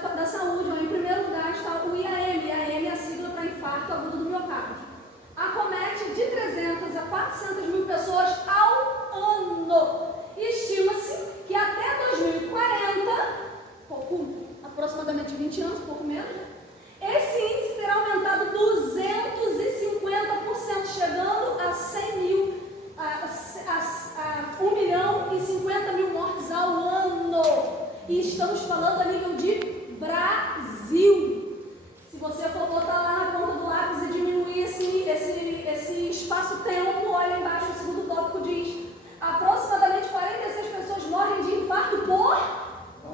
da Saúde, onde em primeiro lugar está o IAM. IAM é a sigla para infarto agudo do miocárdio. Acomete de 300 a 400 mil pessoas ao ano. Estima-se que até 2040, aproximadamente 20 anos, pouco menos, esse índice terá aumentado 250%, chegando a 100 mil, a 1 milhão e 50 mil mortes ao ano. E estamos falando a nível de Brasil. Se você for botar lá na ponta do lápis e diminuir esse espaço-tempo, olha embaixo, o segundo tópico diz: aproximadamente 46 pessoas morrem de infarto por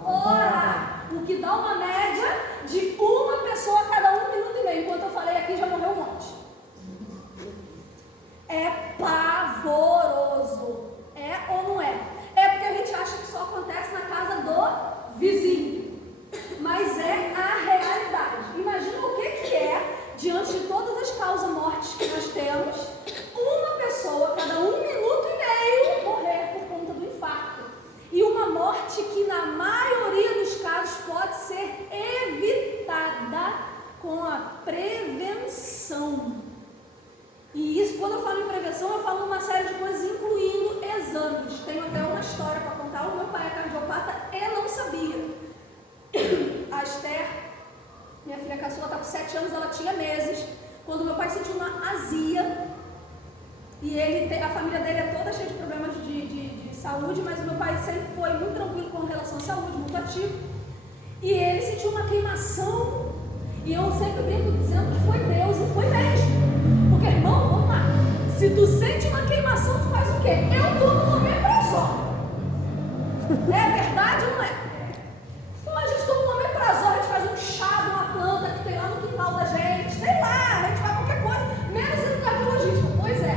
hora, o que dá uma média de uma pessoa a cada 1 minuto e meio. Enquanto eu falei aqui, já morreu um monte. É pavoroso. É ou não é? É porque a gente acha que só acontece na casa do vizinho. Mas é a realidade. Imagina o que é, diante de todas as causas mortes que nós temos, uma pessoa a cada 1 minuto e meio morrer por conta do infarto. E uma morte que na maioria dos casos pode ser evitada com a prevenção. E isso, quando eu falo em prevenção, eu falo uma série de coisas, incluindo exames. Tenho até uma história para contar. O meu pai é cardiopata e não sabia. A Esther, minha filha caçula, está com 7 anos, ela tinha meses, quando meu pai sentiu uma azia. E a família dele é toda cheia de problemas de saúde, mas o meu pai sempre foi muito tranquilo com relação à saúde, muito ativo. E ele sentiu uma queimação, e eu sempre brinco dizendo que foi Deus, e foi mesmo. Porque, irmão, vamos lá, se tu sente uma queimação, tu faz o quê? Eu tô no omeprazol. É verdade ou não é? Então a gente toma um omeprazol, a gente faz um chá de uma planta que tem lá no quintal da gente, sei lá, a gente faz qualquer coisa, menos ir no cardiologista. Pois é,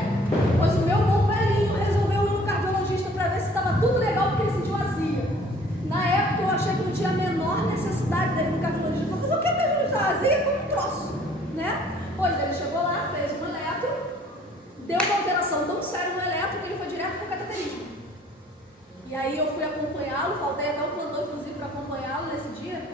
pois o meu bom velhinho resolveu ir no cardiologista para ver se estava tudo legal, porque ele sentiu azia. Na época eu achei que não tinha a menor necessidade dele no cardiologista. Vou fazer o que mesmo? Ele tá azia com um troço, né? Pois ele chegou lá, fez um eletro, deu uma alteração tão séria no eletro que ele foi direto para o cateterismo. E aí eu fui acompanhá-lo, faltei até o plantão, inclusive, para acompanhá-lo nesse dia.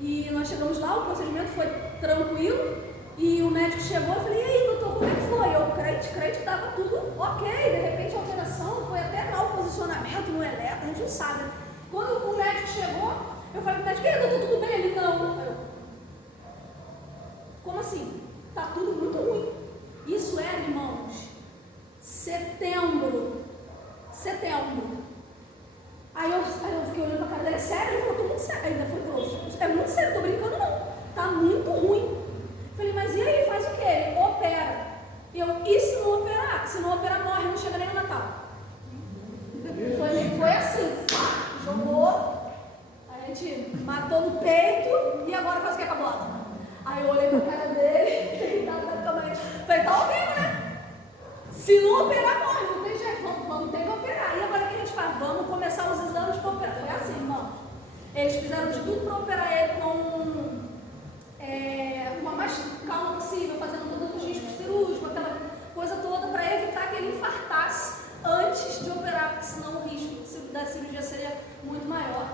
E nós chegamos lá, o procedimento foi tranquilo. E o médico chegou e falei: e aí, doutor, como é que foi? Eu crente que estava tudo ok. De repente a alteração foi até mau posicionamento no eletro, a gente não sabe. Quando o médico chegou, eu falei pro médico: e aí, doutor, tudo bem? Ele: não. Eu: como assim? Tá tudo muito ruim. Isso era, irmãos, setembro. Aí eu fiquei olhando pra cara dele: é sério? Ele falou: tô muito sério. Ainda foi grosso: é muito sério, tô brincando não. Tá muito ruim. Falei: mas e aí, faz o quê? Ele: opera. E se não operar? Se não operar, morre, não chega nem no Natal. Foi assim, jogou, a gente matou no peito e agora faz o que com a bola? Aí eu olhei pra cara dele, ele tava na cama, falei: tá ouvindo, né? Se não operar, morre, não tem jeito, vamos ter que operar. E agora o que a gente faz? Vamos começar os exames para operar. Foi assim, irmão. Eles fizeram de tudo para operar ele com uma mais calma possível, fazendo todos os riscos cirúrgicos, aquela coisa toda, para evitar que ele infartasse antes de operar, porque senão o risco da cirurgia seria muito maior.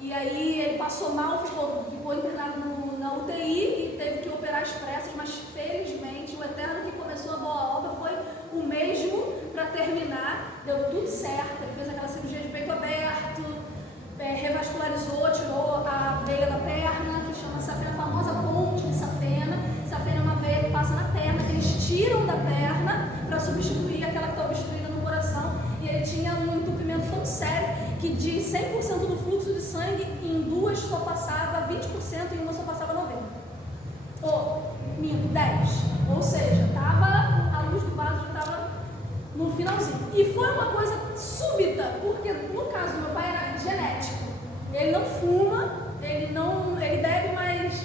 E aí ele passou mal, ficou internado na UTI e teve que operar às pressas, mas felizmente o Eterno que começou a boa obra foi o mesmo para terminar. Deu tudo certo, ele fez aquela cirurgia de peito aberto, revascularizou, tirou a veia da perna, que chama safena, a famosa ponte de safena. Safena é uma veia que passa na perna, que eles tiram da perna para substituir aquela que está obstruída no coração. E ele tinha um entupimento tão sério que de 100% do fluxo de sangue, em 2 só passava 20% e em 1 só passava 90%. Ou, minto, 10%. Ou seja, a luz do vaso já estava no finalzinho. E foi uma coisa súbita, porque no caso do meu pai era genético. Ele não fuma, ele bebe, mas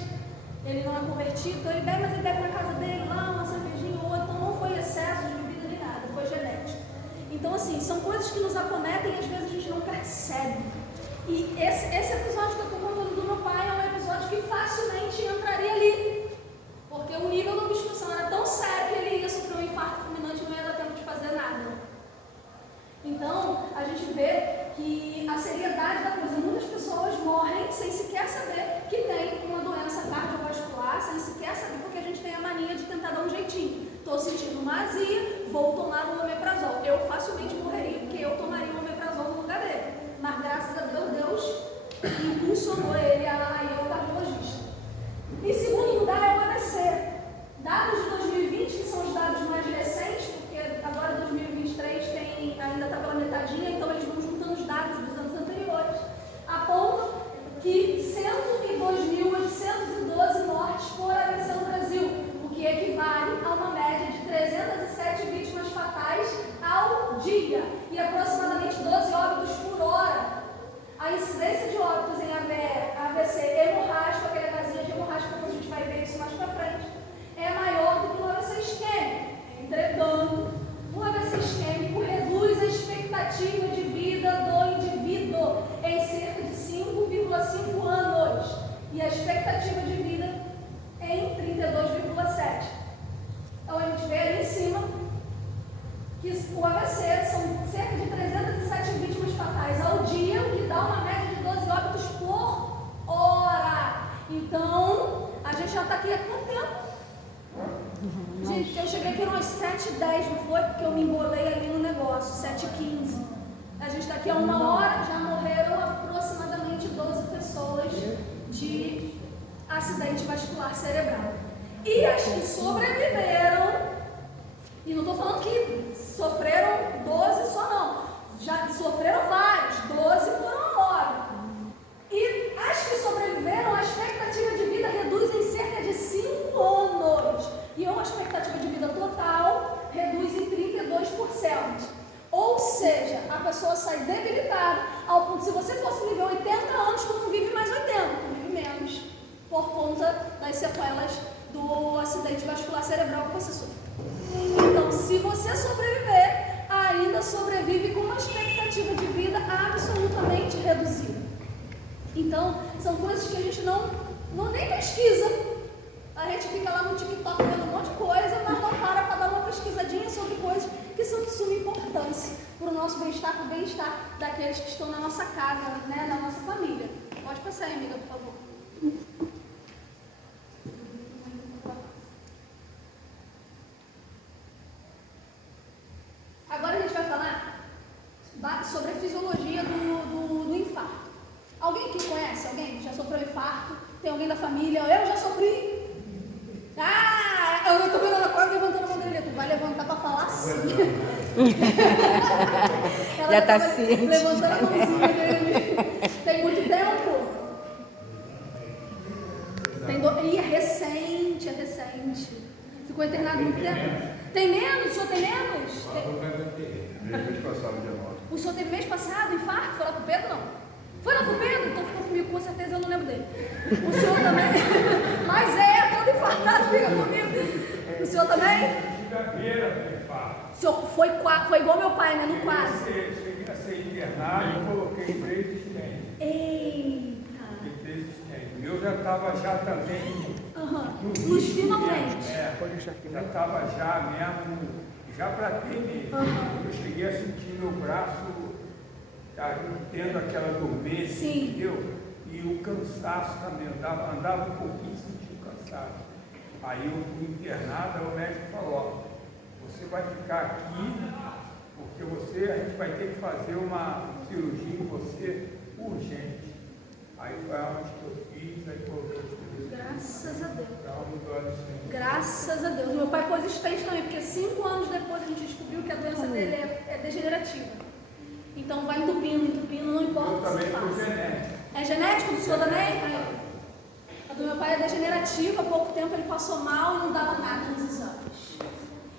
ele não é convertido, então ele bebe, mas ele bebe na casa dele, lá, uma cervejinha ou outra, então não foi excesso de bebida nem nada, foi genético. Então, assim, são coisas que nos acometem e às vezes a gente não percebe. E esse episódio que eu estou contando do meu pai é um episódio que facilmente entraria ali. Porque o nível da obstrução era tão sério que ele ia sofrer um infarto fulminante e não ia dar tempo de fazer nada. Então, a gente vê que a seriedade da coisa, muitas pessoas morrem sem sequer saber que tem tentar dar um jeitinho. Estou sentindo uma azia, vou tomar um omeprazol. Eu facilmente morreria, porque eu tomaria um omeprazol no lugar dele. Mas graças a Deus, Deus impulsionou ele a ir ao cardiologista. Em segundo lugar é o AVC. Dados de 2020, que são os dados mais recentes, porque agora 2023 ainda está pela metadinha, então eles vão juntando os dados dos anos anteriores, apontam que 102.812 mortes por AVC no Brasil, o que equivale a uma média de 307 vítimas fatais ao dia e aproximadamente 12 óbitos por hora. A incidência de óbitos em AVC hemorrágico, aquela casinha de hemorrágico, a gente vai ver isso mais para frente, é maior do que o AVC isquêmico. Entretanto, o AVC isquêmico reduz a expectativa de vida do indivíduo em cerca de 5,5 anos e a expectativa de vida em 32,7. Então a gente vê ali em cima que o AVC são cerca de 307 vítimas fatais ao dia, o que dá uma média de 12 óbitos por hora. Então, a gente já está aqui há quanto tempo? Gente, eu cheguei aqui umas 7h10, não foi? Porque eu me embolei ali no negócio, 7h15. A gente está aqui há 1 hora, já morreram aproximadamente 12 pessoas de acidente vascular cerebral. E as que sobreviveram, e não estou falando que sofreram 12 só não, já sofreram vários, 12 foram a óbito. E as que sobreviveram, a expectativa de vida reduz em cerca de 5 anos. E a expectativa de vida total reduz em 32%. Ou seja, a pessoa sai debilitada, ao ponto, se você fosse viver 80 anos, tu não vive mais 80, tu vive menos, por conta das sequelas do acidente vascular cerebral que você sofreu. Então, se você sobreviver, ainda sobrevive com uma expectativa de vida absolutamente reduzida. Então, são coisas que a gente não nem pesquisa. A gente fica lá no TikTok vendo um monte de coisa, mas não para dar uma pesquisadinha sobre coisas que são de suma importância para o nosso bem-estar, para o bem-estar daqueles que estão na nossa casa, né, na nossa família. Pode passar aí, amiga, por favor. Agora a gente vai falar sobre a fisiologia do infarto. Alguém aqui conhece? Alguém já sofreu infarto? Tem alguém da família? Eu já sofri. Eu estou vendo ela quase levantando a mão dele. Tu vai levantar para falar assim. Ela já está ciente. Levantando a mãozinha dele. Tem muito tempo? É recente. Ficou internado muito tempo? Tem menos? O senhor tem menos? Mês passado, dia 9. O senhor teve mês passado, infarto? Foi lá pro Pedro, não? Foi lá pro Pedro? Então ficou comigo, com certeza eu não lembro dele. O senhor também? Mas todo infartado, fica comigo. O senhor também? Quinta-feira, infarto. O senhor foi igual meu pai, né? No quase. Cheguei a ser internado e coloquei 3 estentes. Eita! Coloquei 3 estentes. Eu já estava também. Nos finalmente. Já estava mesmo, já para ter mesmo. Eu cheguei a sentir meu braço tendo aquela dormência, entendeu? E o cansaço também, andava um pouquinho e sentia o cansaço. Aí eu fui internado, aí o médico falou, você vai ficar aqui, porque a gente vai ter que fazer uma cirurgia em você urgente. Aí foi onde que eu fiz, aí coloquei os três. Graças a Deus. Graças a Deus. Meu pai pôs estente também, porque 5 anos depois a gente descobriu que a doença dele é degenerativa. Então vai entupindo, não importa o que se faça. Genético. É genético do senhor também? A do meu pai é degenerativa, há pouco tempo ele passou mal e não dava nada nos exames.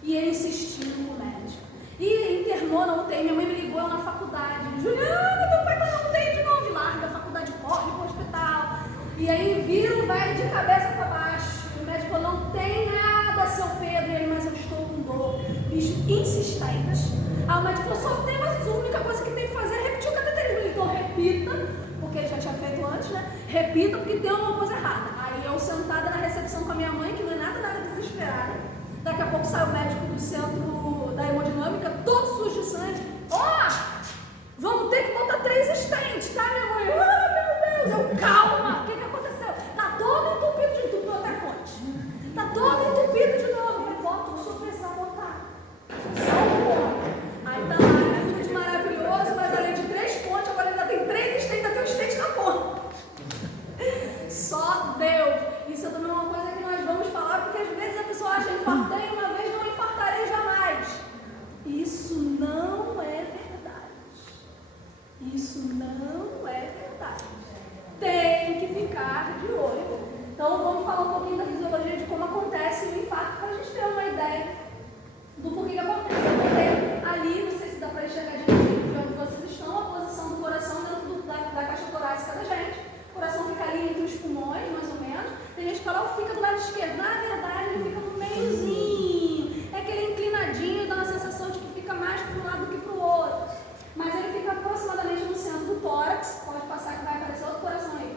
E ele insistiu com o médico. E internou na UTI, minha mãe me ligou na faculdade. Juliana, meu pai tá na UTI de novo. Larga a faculdade, corre pro hospital. E aí vira, vai de cabeça para baixo. O médico falou, não tem nada, seu Pedro. E ele, mas eu estou com dor. Bicho insistente. Aí o médico falou, só tem, mas a única coisa que tem que fazer é repetir o cateterismo. Então repita, porque ele já tinha feito antes, né? Repita, porque tem alguma coisa errada. Aí eu sentada na recepção com a minha mãe, que não é nada desesperada. Daqui a pouco sai o médico do centro da hemodinâmica, todo sujo de sangue. Vamos ter que botar 3 estentes, tá, minha mãe? Meu Deus, calma, o que aconteceu? Tá todo entupido de novo, até ponte. Tá todo entupido de novo. Isso não é verdade. Tem que ficar de olho. Então vamos falar um pouquinho da fisiologia de como acontece o infarto para a gente ter uma ideia do porquê que acontece. Eu botei ali, não sei se dá para enxergar direitinho de onde vocês estão, a posição do coração dentro da caixa torácica da gente. O coração fica ali entre os pulmões, mais ou menos. Tem gente que fala, fica do lado esquerdo. Na verdade, ele fica no meiozinho. É que ele é inclinadinho, dá uma sensação de que fica mais para um lado do que para o outro. Mas ele fica aproximadamente no centro do tórax. Pode passar que vai aparecer outro coração aí.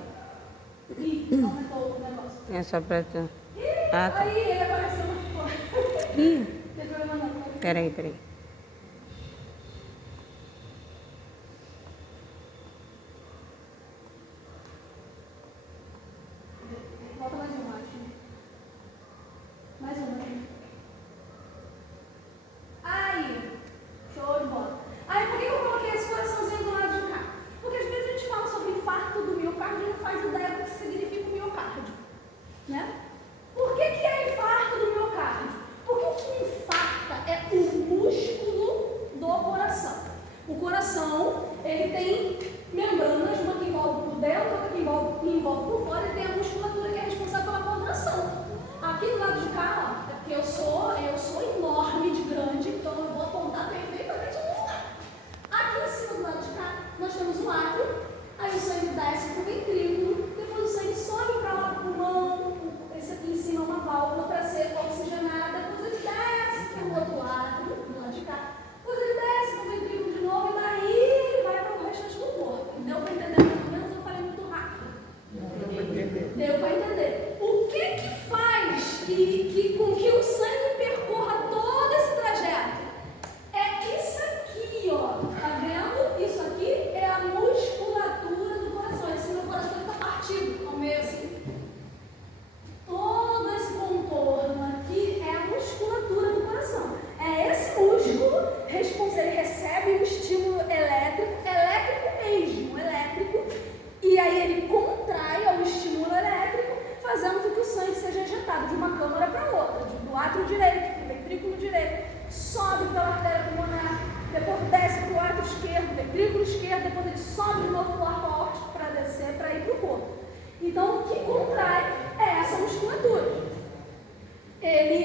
Ih, aumentou o negócio. É só pra tu. Tá. Aí ele apareceu muito forte. Tem problema não. Peraí. Bota mais um, acho. Mais um. Aí. Show de bola. Aí, por que eu coloquei esse coraçãozinho do lado de cá? Porque às vezes a gente fala sobre infarto do miocárdio e não faz ideia do que significa o miocárdio. Né? Por que é infarto do miocárdio? Porque o que infarta é o músculo do coração. O coração, ele tem membranas, uma que envolve por dentro, outra que envolve por fora, ele tem a musculatura que é responsável pela contração. Aqui do lado de cá, ó, é porque eu sou enorme de grande, então eu vou apontar perfeitamente no lugar. Aqui em cima do lado de cá, nós temos um átrio, aí o sangue desce para o ventrículo, depois o sangue sobe para lá para o pulmão, esse aqui em cima é uma válvula para ser oxigenada, depois ele desce para o outro átrio, do lado de cá, depois ele desce para o ventrículo de novo e daí ele vai para o restante do corpo. Deu para entender mais ou menos? Eu falei muito rápido. Deu para entender. O que faz com que o sangue percorra todo esse trajeto? É isso aqui, ó. Tá vendo? Isso aqui é a musculatura do coração. Esse meu coração está partido ao meio assim. Todo esse contorno aqui é a musculatura do coração. É esse músculo responsável, ele recebe um estímulo elétrico mesmo, e aí ele contrai ao estímulo elétrico, fazendo com que o sangue seja ejetado de uma câmara para outra, do átrio direito, do ventrículo direito, sobe pela artéria pulmonar, depois desce para o átrio esquerdo, ventrículo esquerdo, depois ele sobe de novo para o arco aórtico para descer, para ir para o corpo. Então, o que contrai é essa musculatura. Ele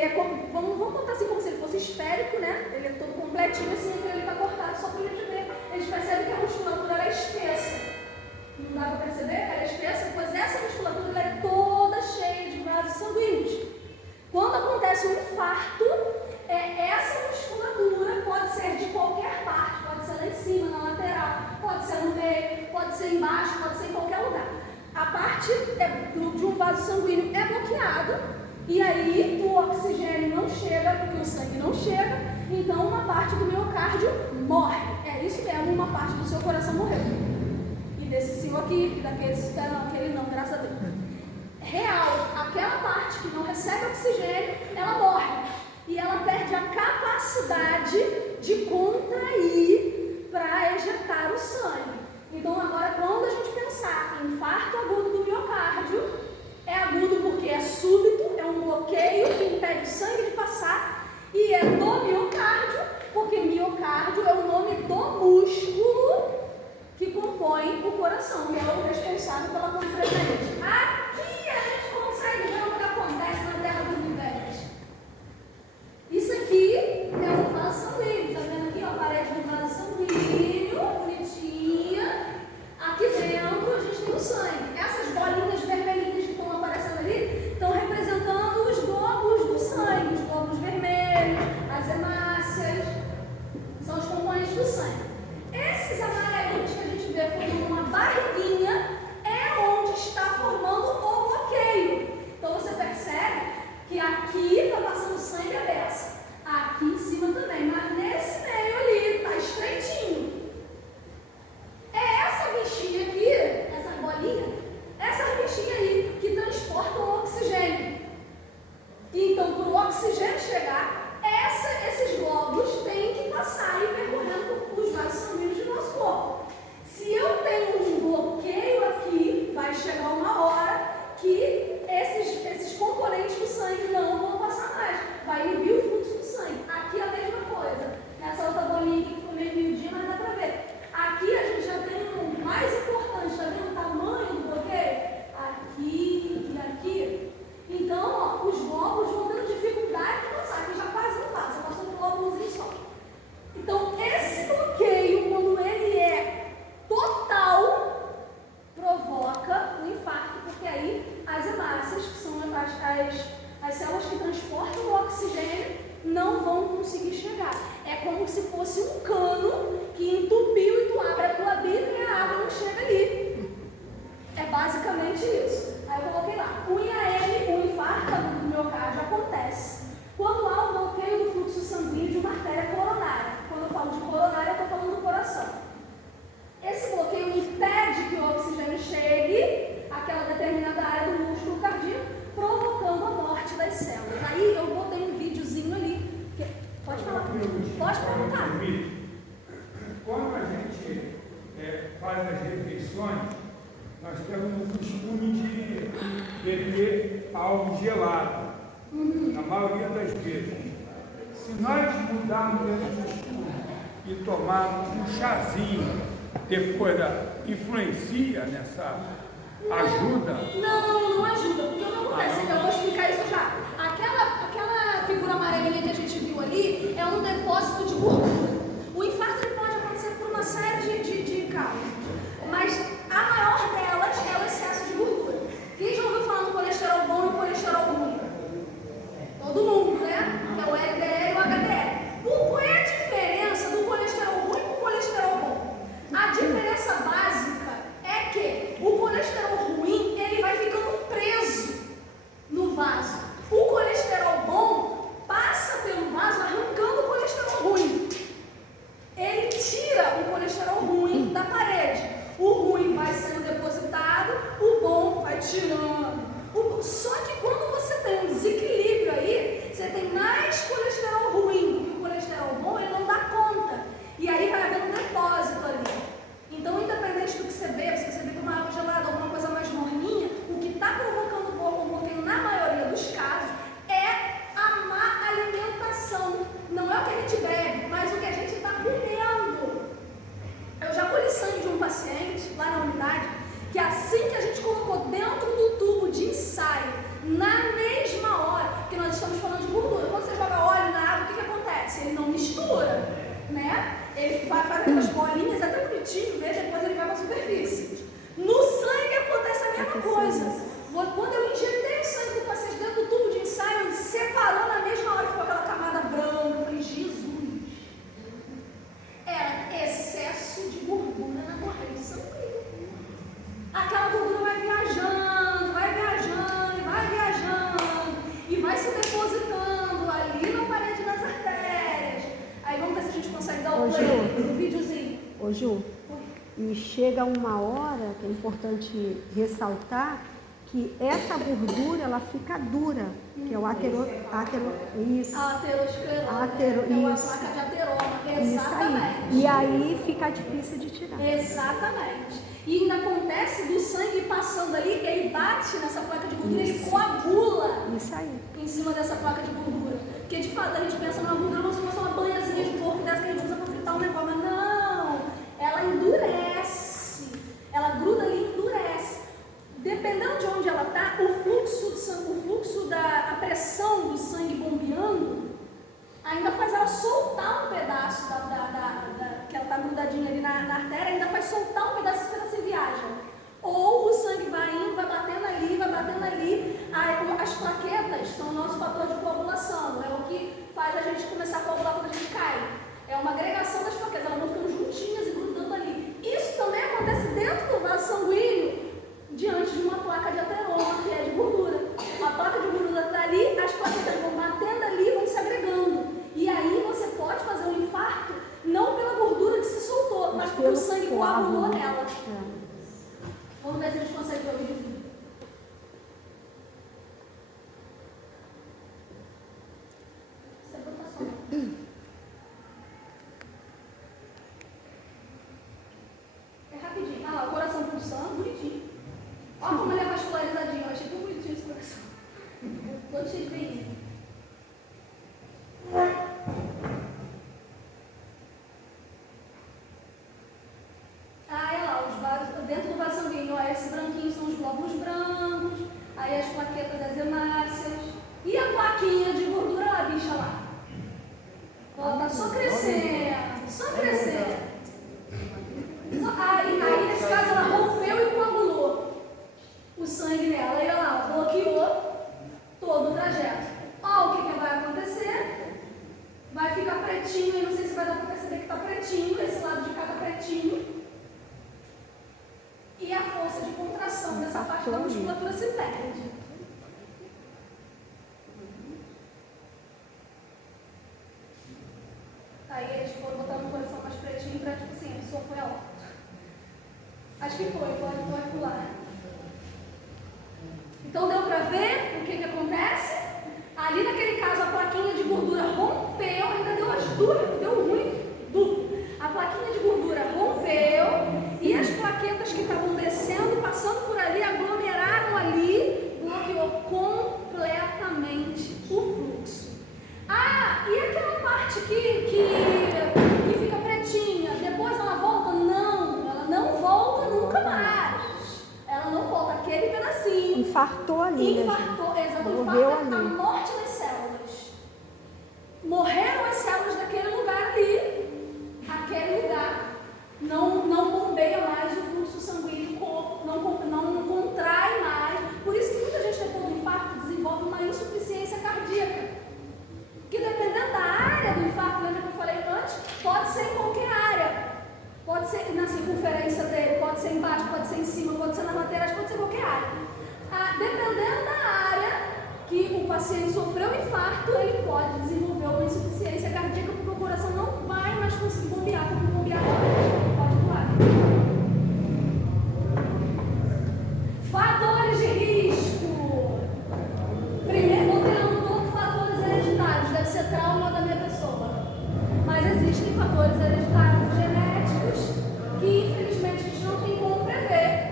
é como, vamos botar assim como se ele fosse esférico, né? Ele é todo completinho assim, então ele está cortado só para a gente ver. A gente percebe que a musculatura ela é espessa. Não dá para perceber? Ela é espessa, pois essa musculatura ela é toda cheia de vasos sanguíneos. Quando acontece um infarto, essa musculatura pode ser de qualquer parte, pode ser lá em cima, na lateral, pode ser no meio, pode ser embaixo, pode ser em qualquer lugar. A parte de um vaso sanguíneo é bloqueado, e aí o oxigênio não chega, porque o sangue não chega, então uma parte do miocárdio morre. É isso mesmo, uma parte do seu coração morreu. E desse senhor aqui, e daquele não, aquele não, graças a Deus. Real, aquela parte que não recebe oxigênio, ela morre. E ela perde a capacidade de contrair para ejetar o sangue. Então agora, quando a gente pensar em infarto agudo do miocárdio, é agudo porque é súbito, é um bloqueio que impede o sangue de passar, e é do miocárdio, porque miocárdio é o nome do músculo que compõe o coração, que é o responsável pela contração. Aqui a gente consegue ver o que acontece na Terra do Universo. Isso aqui é um vaso sanguíneo, tá vendo aqui, ó, a parede do vaso sanguíneo. hora das refeições, nós temos o costume de beber algo gelado, na maioria das vezes. Se nós mudarmos esse costume e tomarmos um chazinho, depois influencia nessa ajuda? Não ajuda, porque o que acontece? Eu vou explicar isso já. Aquela figura amarelinha que a gente viu ali é um depósito de gordura. O infarto ele pode acontecer por uma série de causas, mas a maior delas é o excesso de gordura. Quem já ouviu falar no colesterol bom e o colesterol ruim? Todo mundo, né? É o LDL e o HDL. Qual é a diferença do colesterol ruim para o colesterol bom? A diferença básica é que o colesterol ruim ele vai ficando preso no vaso. O colesterol bom passa pelo vaso arrancando o colesterol ruim. Ele tira o colesterol ruim da parede. O ruim vai sendo depositado, o bom vai tirando. Só que quando você tem um desequilíbrio aí, você tem mais colesterol ruim do que o colesterol bom, ele não dá conta. E aí vai haver um depósito ali. Então, independente do que você bebe, se você bebe uma água gelada, alguma coisa mais morninha, o que está provocando o bolo bloqueio na maioria dos casos é a má alimentação. Não é o que a gente bebe, mas o que a gente está comendo. Eu já colhi sangue de um paciente lá na unidade, que assim que a gente colocou dentro do tubo de ensaio, na mesma hora, porque nós estamos falando de gordura, quando você joga óleo na água, o que acontece? Ele não mistura, né? Ele faz aquelas bolinhas, até bonitinho, veja, depois ele vai para a superfície. No sangue acontece a mesma coisa. Quando eu injetei o sangue do paciente dentro do tubo de ensaio, ele separou na mesma hora, ficou aquela camada branca. Eu falei, Jesus! Era excesso de gordura na corrente sanguínea. Aquela gordura vai viajando, e vai se depositando ali na parede das artérias. Aí vamos ver se a gente consegue dar o play no videozinho. Ô Ju, e chega uma hora que é importante ressaltar que essa gordura ela fica dura, que é o aterosclerose. Isso. A placa de ateroma, exatamente. E aí fica difícil de tirar. Exatamente. E ainda acontece do sangue passando ali, ele bate nessa placa de gordura, ele coagula em cima dessa placa de gordura. Porque de fato a gente pensa numa gordura como se fosse uma banhazinha de porco dessa que a gente usa para fritar um negócio, mas não, ela endurece, ela gruda ali e endurece. Dependendo de onde ela está, o fluxo a pressão do sangue bombeando ainda faz ela soltar um pedaço que ela está grudadinha ali na artéria, ainda faz soltar um pedaço, esse pedaço viaja. Ou o sangue vai indo, vai batendo ali. As plaquetas são o nosso fator de coagulação, é o que faz a gente começar a coagular quando a gente cai. É uma agregação das plaquetas, elas vão ficando juntinhas e grudando ali. Isso também acontece dentro do vaso sanguíneo, diante de uma placa de ateroma, que é de gordura. A placa de gordura está ali, as plaquetas vão batendo ali, vão se agregando. E aí você pode fazer um infarto, não pela gordura que se soltou, mas porque o sangue coagulou nela. Vamos ver se a gente consegue ver o vídeo. É rapidinho. Ah lá, o coração pulsando, bonitinho. Olha como ele é vascularizadinho, eu achei tão bonitinho esse coração. Todo cheio de veinho. Dentro do vaso sanguíneo, ó, esse branquinho são os glóbulos brancos, aí as plaquetas das hemácias, e a plaquinha de gordura lá, bicha lá. Ó, tá só crescendo, só crescendo. Aí nesse caso ela rompeu e coagulou o sangue nela, aí olha lá, bloqueou todo o trajeto. Ó, o que vai acontecer? Vai ficar pretinho, aí não sei se vai dar para perceber que tá pretinho, esse lado de cá tá pretinho. E a força de contração dessa parte da musculatura se perde. Aí eles foram botando o coração mais pretinho para tipo assim, a pessoa foi a óbito. Acho que pode pular. Então deu para ver o que acontece? Ali naquele caso a plaquinha de gordura rompeu, ainda deu as duas, deu ruim, duplo. A plaquinha de gordura rompeu e as plaquinhas infartou ali. Infartou, exato. Morreu Infarto é a ali. morte das células. Morreram as células daquele lugar ali. Aquele lugar não bombeia mais o fluxo sanguíneo, não contrai mais. Por isso que muita gente depois do infarto desenvolve uma insuficiência cardíaca. Que dependendo da área do infarto, lembra que eu falei antes, pode ser em qualquer área. Pode ser na circunferência dele, pode ser embaixo, pode ser em cima, pode ser nas laterais, pode ser em qualquer área. Dependendo da área que o paciente sofreu infarto, ele pode desenvolver uma insuficiência cardíaca, porque o coração não vai mais conseguir bombear, porque bombear pode doar. Fatores de risco. Primeiro, vou ter todos fatores hereditários, deve ser trauma da minha pessoa. Mas existem fatores hereditários genéticos que infelizmente a gente não tem como prever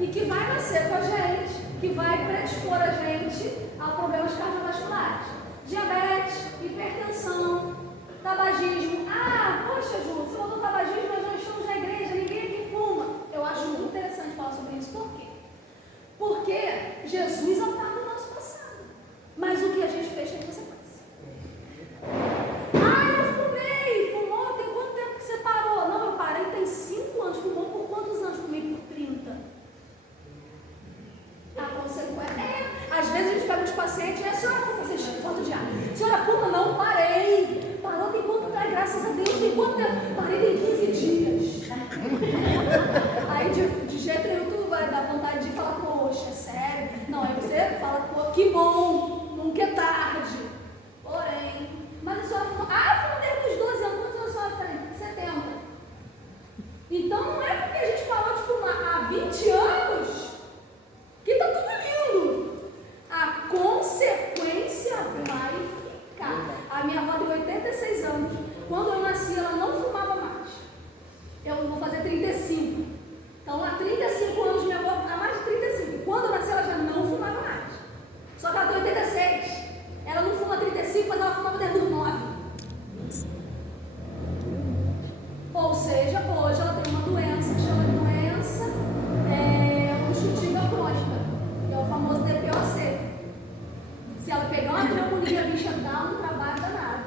e que vai nascer com a gente, que vai predispor a gente a problemas cardiovasculares. Diabetes, hipertensão, tabagismo. Poxa, Ju, você falou tabagismo, nós não estamos na igreja, ninguém aqui fuma. Eu acho muito interessante falar sobre isso. Por quê? Porque Jesus apaga o nosso passado. Mas o que a gente fez tem consequência. Eu fumei. Fumou? Tem quanto tempo que você parou? Não, eu parei tem 5 anos. Fumou por quantos anos? Fumei por 30. A consequência às vezes a gente pega os pacientes e a senhora fuma, vocês foto de ar. A senhora fuma? Não, parei. Parou tem quanto tempo? Graças a Deus, tem quanto tempo? Parei tem 15 dias. Aí de jeito nenhum tu vai dar vontade de falar, poxa, é sério? Não, aí você fala, pô, que bom, nunca é tarde. Porém, mas a senhora fuma, fuma desde os 12 anos, quantos anos a senhora tem? 70. Então não é porque a gente parou de fumar há 20 anos que está tudo lindo. A consequência vai ficar. A minha avó tem 86 anos. Quando eu nasci, ela não fumava mais. Eu vou fazer 35. Então, há 35 anos, minha avó, há mais de 35. Quando eu nasci, ela já não fumava mais. Só que ela tem 86. Ela não fuma 35, mas ela fumava desde os 9. Ou seja, hoje ela tem uma doença que chama de doença obstrutiva crônica, que é o famoso DPOC. Se ela pegar uma pneumonia, a bicha dá um trabalho danado.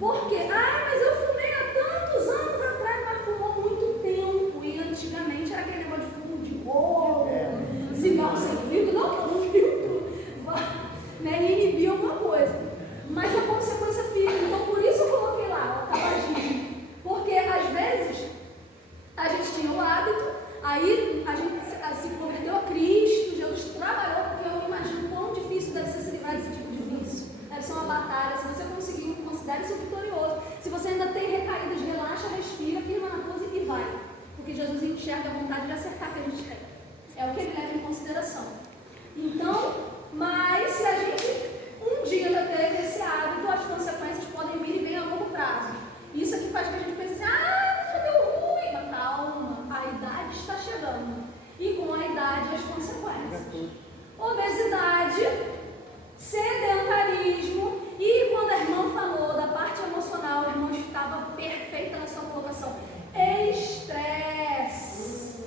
Por quê? Mas eu fumei há tantos anos atrás, mas fumou muito tempo. E antigamente era aquele negócio de fumo de rolo, cigarro sem filtro, não que o filtro inibir alguma coisa. Mas a consequência fica. Então por isso eu coloquei lá o tabagismo. Porque às vezes a gente tinha o hábito, aí a gente se converteu a Cristo, Jesus trabalhou, porque eu imagino quão difícil deve ser se livrar desse tipo de vício. Deve ser uma batalha. Se você conseguir, considere-se vitorioso. Se você ainda tem recaídas, relaxa, respira, firma na coisa e vai. Porque Jesus enxerga a vontade de acertar que a gente tem. É o que ele leva em consideração. Então, mas se a gente um dia já teve esse hábito, as consequências podem vir e vêm a longo prazo. Isso aqui faz que a gente pense assim, já deu ruim. Mas calma, a idade está chegando. E com a idade as consequências. Obesidade, sedentarismo, e quando a irmã falou da parte emocional, a irmã estava perfeita na sua colocação. Estresse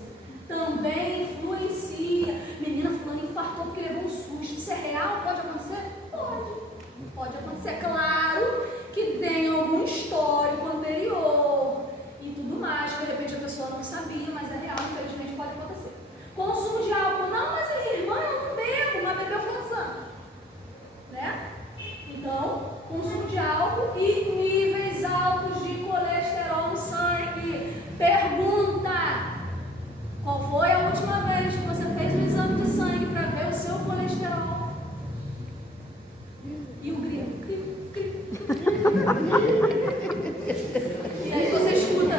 também influencia. Menina fulana infartou porque levou um susto. Isso é real? Pode acontecer? Pode acontecer. Claro que tem algum histórico anterior e tudo mais, que de repente a pessoa não sabia, mas é real, infelizmente pode acontecer. Consumo de álcool. Não, mas irmã, eu não bebo, mas bebeu quantos anos? Né? Então, consumo de álcool e níveis altos de colesterol no sangue. Pergunta: qual foi a última vez que você fez um exame de sangue para ver o seu colesterol? E o grilo? E aí você escuta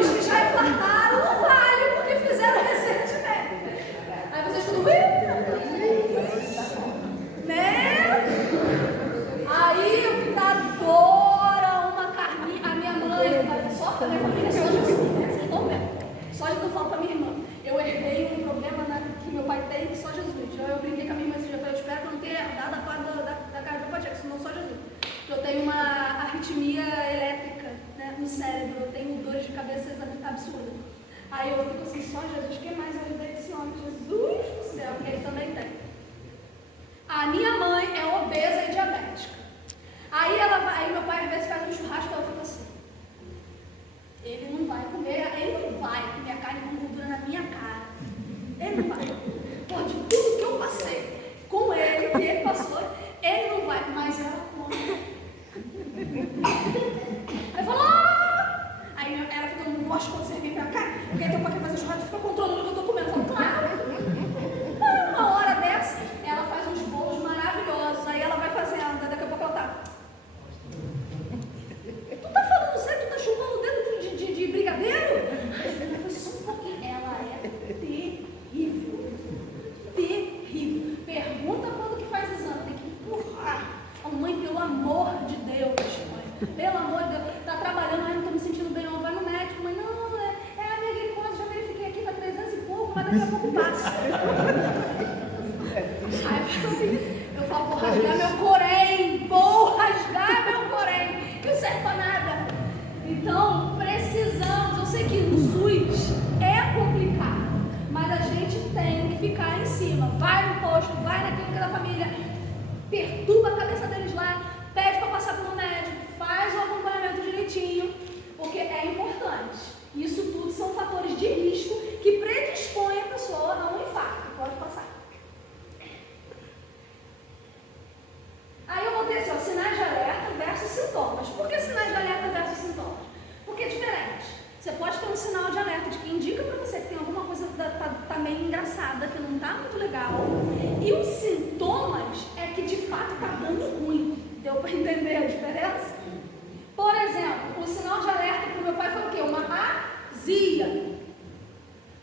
os que já infartaram, não vale, porque fizeram recentemente. Aí você escuta né? Aí o cara adora uma carninha. A minha mãe, só a minha família é só Jesus, né? Vocês estão vendo? Só Jesus, eu falo pra minha irmã. Eu herdei um problema que meu pai tem, que só Jesus. Eu brinquei com a minha irmã, eu espero que eu não tenha herdado a parte da cardiopatia, senão só Jesus. Eu tenho uma arritmia elétrica, né, no cérebro, eu tenho dores de cabeça absurdas. Aí eu fico assim, só Jesus, quem mais ajuda esse homem? Jesus do céu, que ele também tem. A minha mãe é obesa e diabética. Aí meu pai às vezes faz um churrasco e eu fico assim. Ele não vai comer a carne com gordura na minha cara. Ele não vai. Por de tudo que eu passei com ele, que ele passou, ele não vai, mas ela come. Aí falou, aí ela fica, não gosta quando você vem pra cá, porque aí teu pai quer fazer churrasco, fica controlando o que eu tô comendo. Eu falo, claro. Uma hora dessa, ela faz uns bolos maravilhosos, aí ela vai fazendo, daqui a pouco ela tá. Tu tá falando sério? Tu tá chupando o dedo de brigadeiro? Ai, foi só um pouquinho. Ela é terrível. Terrível. Pergunta quando que faz exame. Tem que empurrar. A mãe, pelo amor de Deus, mãe. Pelo amor de Deus. Tá trabalhando, ai, não tô me sentindo bem, não. Vai no médico. Mãe, não, é a minha glicose, já verifiquei aqui, tá 300 e pouco, mas daqui a pouco passa. Aí eu falo, vou rasgar meu corém. Vou rasgar meu corém. Que não serve pra nada. Então, precisamos. Eu sei que no SUS é complicado, mas a gente tem que ficar em cima. Vai no posto, vai na clínica da família, perturba a cabeça deles lá, pede para passar pelo médico, faz o acompanhamento direitinho, porque é importante. Isso tudo são fatores de risco que predispõem a pessoa a um infarto. Pode passar. Aí eu botei assim, ó, sinais de alerta versus sintomas. Por que sinais de alerta versus sintomas? Porque é diferente. Você pode ter um sinal de alerta de que indica para você que tem alguma coisa que tá meio engraçada, que não tá muito legal. E os sintomas é que de fato tá dando ruim. Deu para entender a diferença? Por exemplo, o sinal de alerta para o meu pai foi o quê? Uma azia.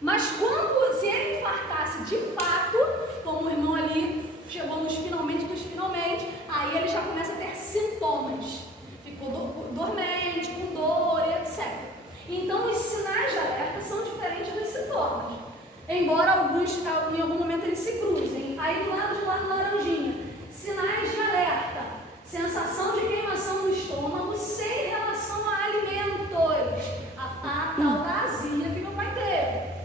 Mas se ele infartasse de fato, como o irmão ali chegou nos finalmente dos finalmente, aí ele já começa a ter sintomas. Ficou dormente, com dor e etc. Então, os sinais de alerta são diferentes dos sintomas. Embora alguns, em algum momento, eles se cruzem. Aí, do lado de lá, no laranjinha, sinais de alerta. Sensação de queimação no estômago sem relação a alimentos. A tal da azia que meu pai teve.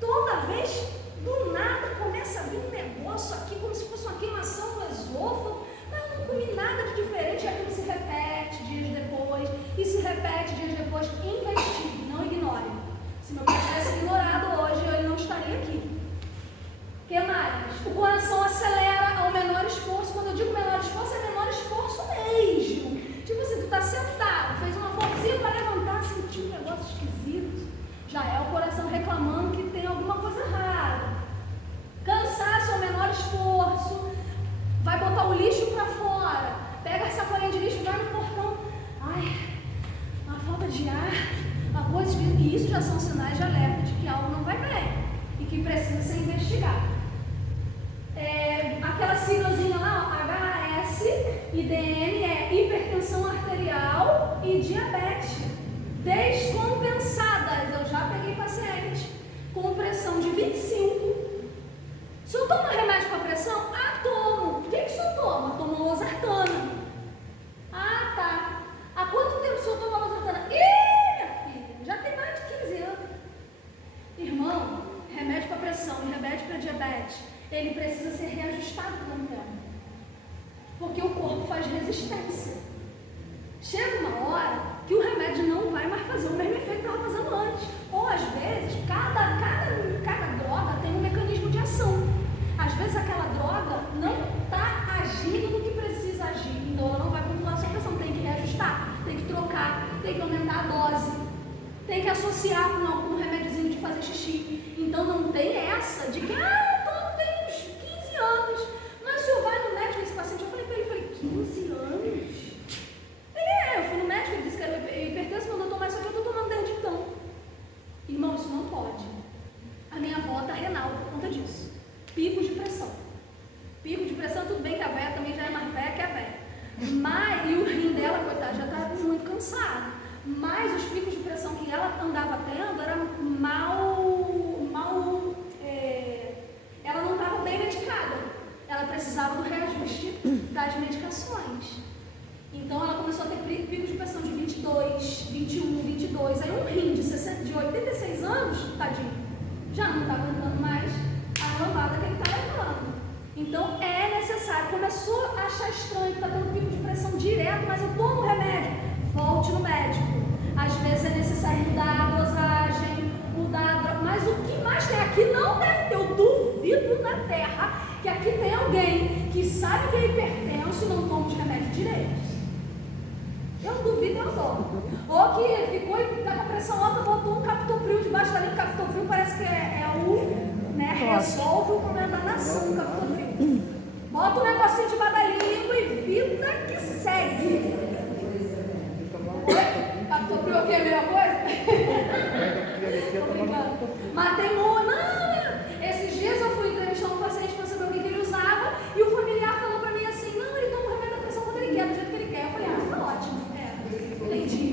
Toda vez, do nada, começa a vir um negócio aqui, como se fosse uma queimação no esôfago. Mas eu não comi nada de diferente, aquilo se repete dias depois, e se repete dias depois. Investigue, não ignore. Se meu pai tivesse ignorado hoje, ele não estaria aqui. O que mais? O coração acelera ao menor esforço. Quando eu digo menor esforço, é menor esforço mesmo. Tipo assim, tu tá sentado, fez uma forcinha para levantar, sentiu um negócio esquisito. Já é o coração reclamando que tem alguma coisa errada. Cansaço ao menor esforço. Vai botar o lixo para fora. Pega a sacolinha de lixo, vai no portão. Ai, uma falta de ar, uma coisa esquisita. E isso já são sinais de alerta de que algo não vai bem e que precisa ser investigado. Aquela siglazinha lá, HS e DM é hipertensão arterial e diabetes descompensadas. Eu já peguei paciente com pressão de 25. Se eu tomo remédio para pressão, tomo. O que o senhor toma? Tomo losartana. Ah, tá. Há quanto tempo o senhor toma losartana? Ih, minha filha, já tem mais de 15 anos. Irmão, remédio para pressão e remédio para diabetes, ele precisa ser reajustado com o tempo. Porque o corpo faz resistência. Chega uma hora que o remédio não vai mais fazer o mesmo efeito que estava fazendo antes. Ou às vezes, cada droga tem um mecanismo de ação. Às vezes aquela droga não está agindo no que precisa agir, então ela não vai controlar a sua pressão, tem que reajustar, tem que trocar, tem que aumentar a dose, tem que associar com algum remédiozinho de fazer xixi. Então não tem essa de que, todo tem uns 15 anos, mas o senhor vai no médico, esse paciente, eu falei para ele, 15 anos? Eu fui no médico, ele disse que era hipertenso, mandou tomar isso aqui, eu estou tomando desde então. Irmão, isso não pode. A minha avó está renal por conta disso. Picos de pressão. Pico de pressão, tudo bem que a véia também já é mais velha que a véia. Mas, e o rim dela, coitada, já está muito cansado. Mas os picos de pressão que ela andava tendo era ela não estava bem medicada. Ela precisava do reajuste das medicações. Então ela começou a ter picos de pressão de 22, 21, 22. Aí um rim de 86 anos, tadinho, Então é necessário. Começou a achar estranho, está tendo um pico de pressão direto, mas eu tomo remédio. Volte no médico. Às vezes é necessário mudar a dosagem, mudar a droga. Mas o que mais tem aqui não deve ter. Eu duvido na terra que aqui tem alguém que sabe que é hipertenso e não toma os remédios direito. Eu duvido, eu dou. Ou que ficou e tá com a pressão alta, botou um captopril debaixo da linha. Captopril parece que é o, né, resolve o problema da nação, captopril. Bota um negocinho debaixo da língua e vida que segue. Captopril aqui é a melhor coisa? Tô brincando. Mas tem não. Esses dias eu fui entrevistar um paciente para saber o que ele usava e o familiar falou para mim assim, não, ele toma o remédio da pressão quando ele quer, do jeito que ele quer. Eu falei, tá ótimo. Entendi.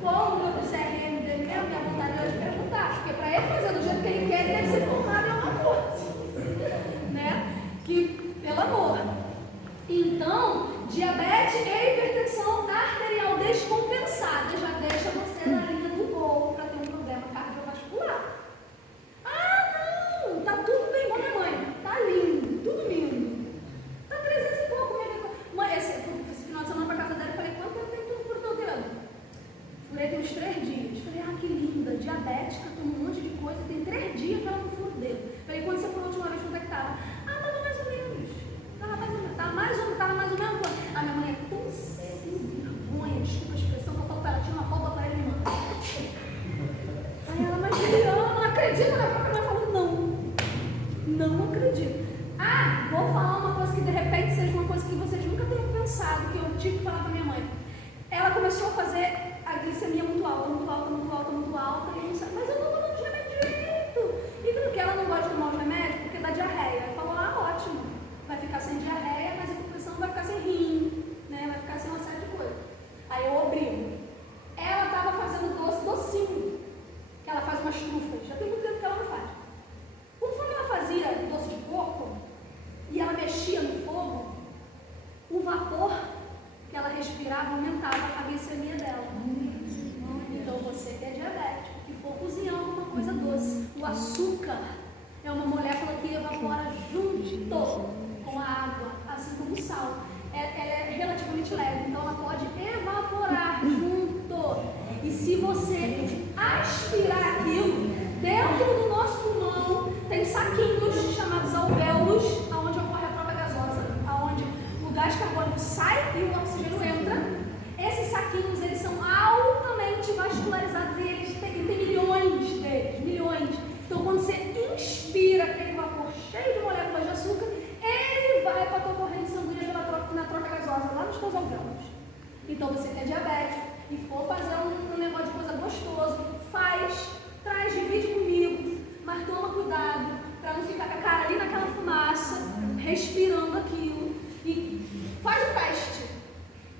Qual o número do CRM dele mesmo? Minha vontade é de perguntar, porque para ele fazer do jeito que ele quer, ele deve ser formado em alguma coisa. Né? Que, pelo amor. Então, diabetes e hipertensão arterial descompensada já deixa você na linha do gol para ter um problema cardiovascular. Ah, não! Tá tudo bem, minha mãe. Tá lindo, tudo lindo. Tá 300 e pouco, esse final de semana para casa dela, eu falei, quanto tempo tem tudo por teu dedo? Furei tem uns 3 dias. Falei, que linda, diabética, toma um monte de coisa, tem 3 dias que ela não fura o dedo. Falei, quando você furou a última vez, quanto é que tava? Tava mais ou menos. Tava mais ou menos. A minha mãe é tão sem vergonha, desculpa a expressão, que eu falo para ela, tira uma foto para ela e me manda. Aí ela, mas Juliana, não acredita? A própria mãe falou, não acredito. Vou falar uma coisa que de repente seja uma coisa que vocês nunca tenham pensado, que eu tive que falar para minha mãe. Ela começou a fazer a glicemia muito alta, e eu não sei, mas eu não tomo os remédios direito. E porque ela não gosta de tomar os remédios, porque dá diarreia. Ela falou, ótimo, vai ficar sem diarreia, mas a hipertensão vai ficar sem rim, né? Vai ficar sem uma série de coisas. Aí eu obrigo. Ela estava fazendo docinho, que ela faz umas trufas, já tem muito tempo que ela não faz. Conforme ela fazia doce de coco, e ela mexia no fogo, o vapor que ela respirava aumentava a glicemia dela. Então você que é diabético, que for cozinhar alguma coisa doce, o açúcar é uma molécula que evapora junto com a água, assim como o sal. Ela é relativamente leve, então ela pode evaporar junto. E se você aspirar aquilo, dentro do nosso pulmão tem saquinhos chamados alvéolos, onde ocorre a própria gasosa, onde o gás carbônico sai e o oxigênio entra. Esses saquinhos, eles são altamente vascularizados e eles têm milhões deles, milhões. Então, quando você inspira aquele vapor cheio de moléculas de açúcar, ele vai para a tua corrente sanguínea na troca gasosa, lá nos teus alvéolos. Então, você que é diabético e for fazer um negócio de coisa gostoso, traz, divide comigo, mas toma cuidado para não ficar com a cara ali naquela fumaça, respirando aquilo. E faz o teste.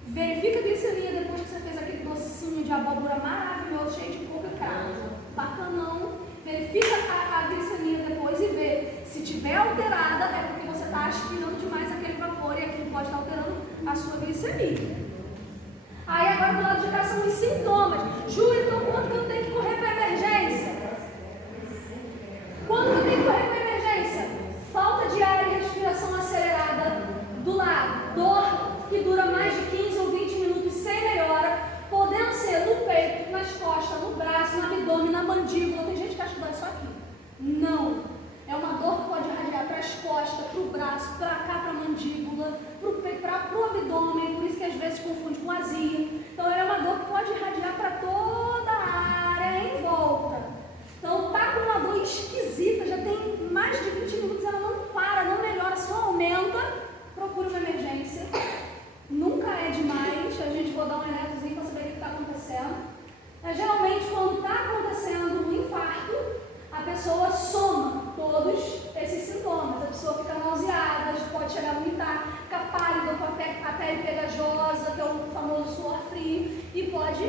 Verifica a glicemia depois que você fez aquele docinho de abóbora maravilhoso, cheio de coco e cravo. Bacanão. Verifica a glicemia depois e vê. Se tiver alterada, é porque você está aspirando demais aquele vapor e aquilo pode estar alterando a sua glicemia. Aí agora do lado de cá são os sintomas. Ju, então quando que eu tenho que correr para a emergência? Quando eu tenho que correr para a emergência? Falta de ar e respiração acelerada do lado. Dor que dura mais de 15 ou 20 minutos sem melhora, podendo ser no peito, nas costas, no braço, no abdômen, na mandíbula. Tem gente que acha que dói só aqui. Não. É uma dor que pode irradiar para as costas, para o braço, para cá, para a mandíbula, para o peito, para o abdômen, por isso que às vezes confunde com azia. Então é uma dor que pode irradiar para toda a área em volta. Então tá com uma dor esquisita, já tem mais de 20 minutos, ela não para, não melhora, só aumenta. Procure uma emergência. Nunca é demais a gente dar um eletrozinho para saber o que está acontecendo. Geralmente, quando está acontecendo um infarto, a pessoa soma todos esses sintomas. A pessoa fica nauseada, pode chegar a vomitar, fica pálida, com a pele pegajosa, que é o famoso suor frio, e pode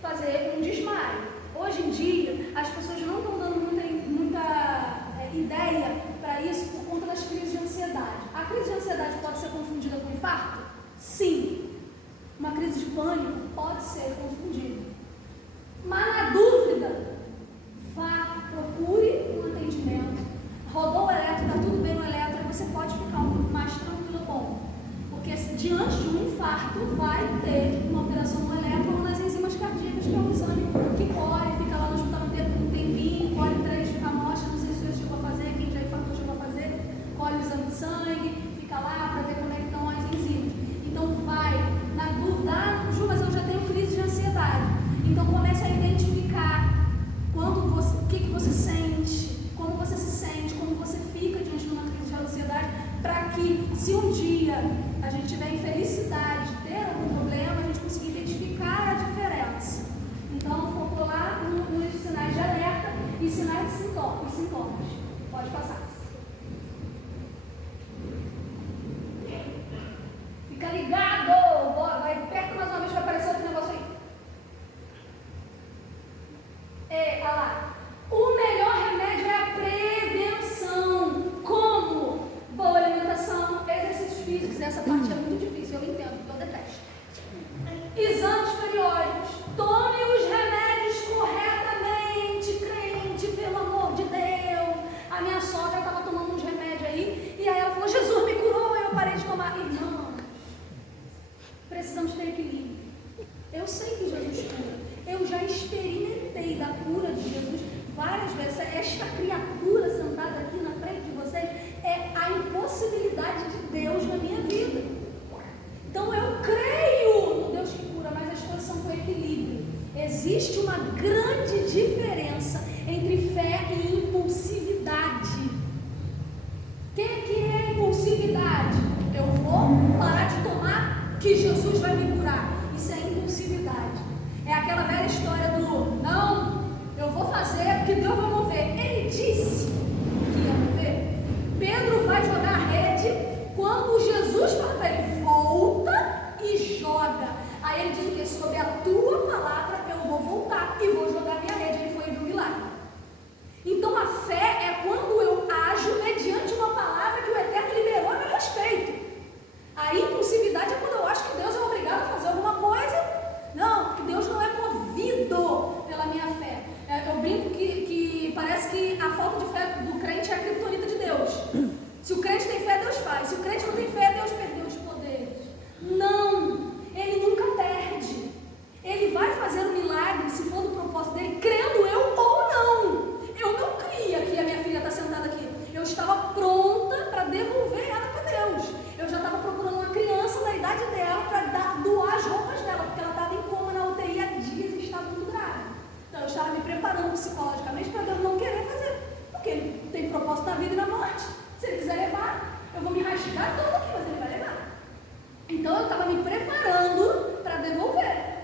fazer um desmaio. Hoje em dia, as pessoas não estão dando muita ideia para isso por conta das crises de ansiedade. A crise de ansiedade pode ser confundida com infarto? Sim. Uma crise de pânico pode ser confundida. Mas na dúvida, procure um atendimento. Rodou o eletro, está tudo bem no eletro, você pode ficar um sociedade, para que, se um dia a gente tiver infelicidade, ter algum problema, a gente consiga identificar a diferença. Então, focou lá nos sinais de alerta e sinais de sintomas. Pode passar. Fica ligado! Bora, vai perto mais uma vez, vai aparecer outro negócio aí. Olha lá. O melhor remédio é a prevenção. Como? Boa alimentação, exercícios físicos. Essa parte é muito difícil, eu entendo, eu detesto. Exames periódicos. Tome os remédios corretamente, crente, pelo amor de Deus. A minha sogra estava tomando uns remédios aí, e aí ela falou, Jesus me curou, eu parei de tomar. Irmãos, precisamos ter equilíbrio. Eu sei que Jesus cura. Eu já experimentei da cura de Jesus várias vezes. Esta criatura sentada aqui na frente de vocês é a impossibilidade de Deus na minha vida. Então eu creio no Deus que cura, mas as coisas são com equilíbrio. Existe uma grande diferença entre fé e impulsividade. O que é impulsividade? Eu vou parar de tomar que Jesus vai me curar. Isso é impulsividade. É aquela velha história do não, eu vou fazer porque Deus vai mover. Ele disse que ia mover. Pedro vai jogar a rede quando Jesus fala para ele, volta e joga. Aí ele diz o que? Sob a tua palavra eu vou voltar e vou jogar minha rede. Ele foi e viu um milagre. Então a fé é quando eu ajo mediante uma palavra que o Eterno liberou a meu respeito. A impulsividade é quando eu acho que Deus é obrigado a fazer alguma coisa. Não, que Deus não é movido pela minha fé. Eu brinco que parece que a falta de fé do crente é a criptonita de Deus. Se o crente tem fé, Deus faz. Se o crente não tem fé, Deus perdeu os poderes. Não, ele nunca perde. Ele vai fazer um milagre, se for do propósito dele, crendo eu ou não. Eu não cria que a minha filha está sentada aqui. Eu estava pronta para devolver ela para Deus. Eu já estava procurando uma criança da idade dela para doar as roupas dela, porque ela estava em coma na UTI há dias e estava muito grave. Então eu estava me preparando psicologicamente para Deus não querer fazer, porque ele tem propósito na vida e na morte. Se ele quiser levar, eu vou me rasgar todo aqui, mas ele vai levar. Então eu estava me preparando para devolver.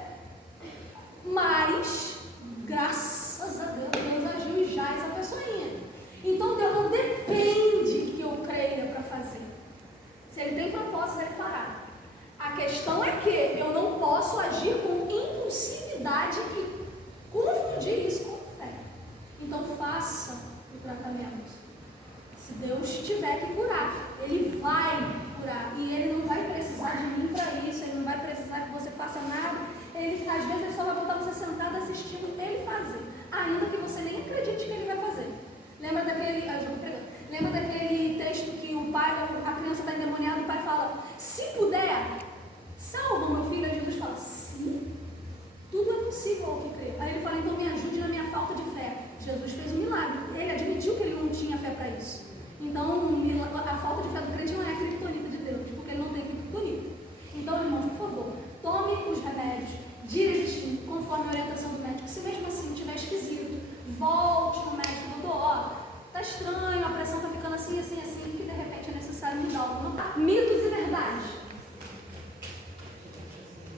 Mas, graças a Deus agiu e já essa pessoinha. Então Deus não depende que eu creia para fazer. Se ele tem propósito, ele fará. A questão é que eu não posso agir com impulsividade e confundir isso com fé. Então faça o tratamento. Se Deus tiver que curar, Ele vai curar. E Ele não vai precisar de mim para isso. Ele não vai precisar que você faça nada. Às vezes Ele só vai botar você sentado assistindo Ele fazer, ainda que você nem acredite que Ele vai fazer. Lembra daquele texto que o pai, a criança está endemoniada e o pai fala, se puder, salva meu filho. Aí Jesus fala, sim, tudo é possível ao que crê. Aí ele fala, então me ajude na minha falta de fé. Jesus fez um milagre. Ele admitiu que ele não tinha fé para isso. Então a falta de fé do crente não é a criptonita de Deus, porque ele não tem criptonita. Então, irmãos, por favor, tome os remédios direitinho, conforme a orientação do médico. Se mesmo assim estiver esquisito, volte no médico, doutor, tá estranho, a pressão tá ficando assim, que de repente é necessário mudar algo. Não tá? Mitos e verdades.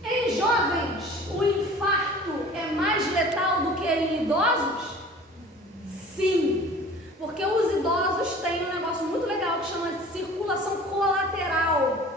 Em jovens, o infarto é mais letal do que em idosos? Sim, porque os idosos têm um negócio muito legal que chama de circulação colateral.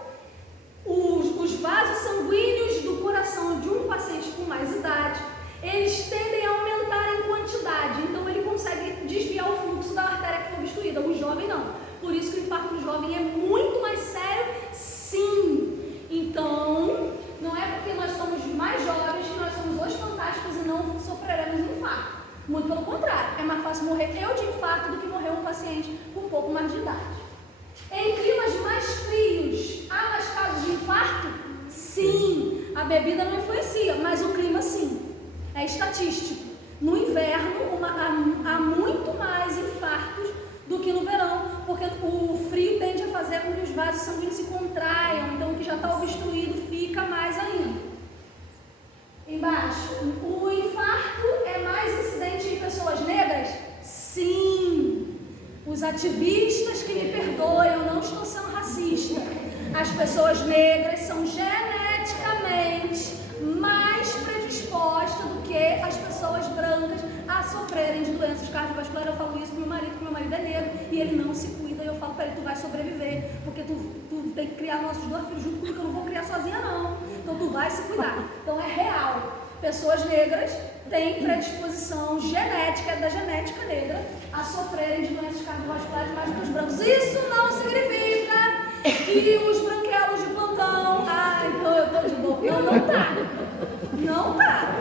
Os vasos sanguíneos do coração de um paciente com mais idade, eles tendem a aumentar em quantidade, então ele consegue desviar o fluxo da artéria que foi obstruída. O jovem não. Por isso que o infarto do jovem é muito mais sério, sim. Então, não é porque nós somos mais jovens que nós somos os fantásticos e não sofreremos um infarto. Muito pelo contrário, é mais fácil morrer eu de infarto do que morrer um paciente com um pouco mais de idade. Em climas mais frios, há mais casos de infarto? Sim. A bebida não influencia, mas o clima sim. É estatístico. No inverno, há muito mais infartos do que no verão, porque o frio tende a fazer com que os vasos sanguíneos se contraiam, então o que já está obstruído fica mais ainda. Embaixo, o infarto é mais incidente em pessoas negras? Sim. Os ativistas que me perdoem, eu não estou sendo racista. As pessoas negras são geneticamente mais predispostas do que as pessoas brancas a sofrerem de doenças cardiovasculares. Eu falo isso pro meu marido, porque meu marido é negro e ele não se cuida. E eu falo para ele, tu vai sobreviver, porque tu tem que criar nossos 2 filhos juntos, porque eu não vou criar sozinha não. Então tu vai se cuidar. Então é real. Pessoas negras têm predisposição genética, da genética negra, a sofrerem de doenças cardiovasculares mais do que os brancos. Isso não significa que os branquelos de plantão, então eu tô de boa. Não tá. Não tá.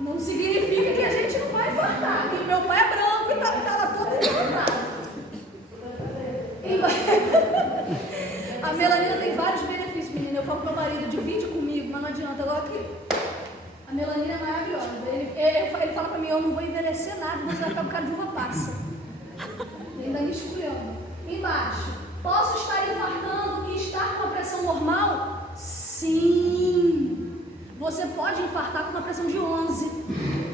Não significa que a gente não vai infartar. E meu pai é branco e tá lá todo infartado. A melanina tem vários benefícios, menina. Eu falo pro meu marido, divide comigo, mas não adianta. Agora que a melanina é maravilhosa. Ele fala pra mim, eu não vou envelhecer nada, você vai ficar com cara de uva passa. Ele ainda me esculhando. Embaixo, posso estar infartando e estar com a pressão normal? Sim. Você pode infartar com uma pressão de 11,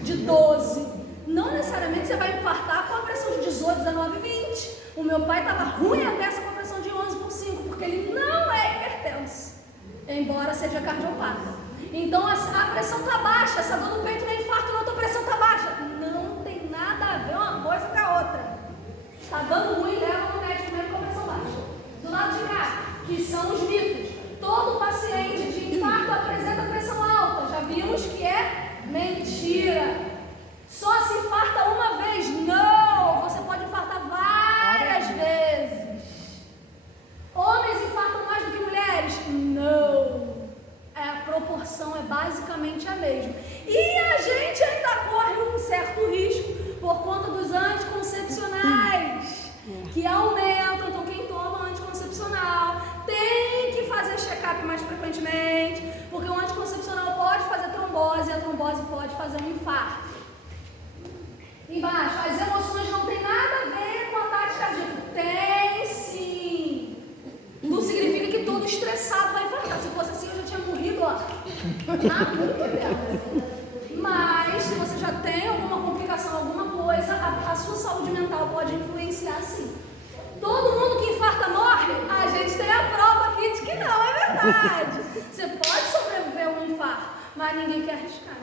de 12. Não necessariamente você vai infartar com a pressão de 18, 19, 20. O meu pai estava ruim a peça com a pressão de 11/5, porque ele não é hipertenso, embora seja cardiopata. Então a pressão está baixa, essa dor no peito não é infarto, não, tua pressão está baixa. Não tem nada a ver uma coisa com a outra. Está dando ruim, leva no médico mesmo com a pressão baixa. Do lado de cá, que são os mitos. Todo paciente de infarto apresenta pressão alta. Já vimos que é mentira. Só se infarta uma vez. Não, você pode infartar várias vezes. Homens infartam mais do que mulheres? Não. A proporção é basicamente a mesma. E a gente ainda corre um certo risco por conta dos anticoncepcionais, que aumentam. Então quem toma anticoncepcional tem que fazer check-up mais frequentemente, porque o anticoncepcional pode fazer trombose e a trombose pode fazer um infarto. Embaixo, as emoções não tem nada a ver com ataque cardíaco. Tem sim. Não significa que todo estressado vai infartar. Se fosse assim, eu já tinha morrido, ó. Mas se você já tem alguma complicação, alguma coisa, a sua saúde mental pode influenciar sim. Todo mundo que infarta morre? A gente tem a prova aqui de que não, é verdade. Você pode sobreviver a um infarto, mas ninguém quer arriscar.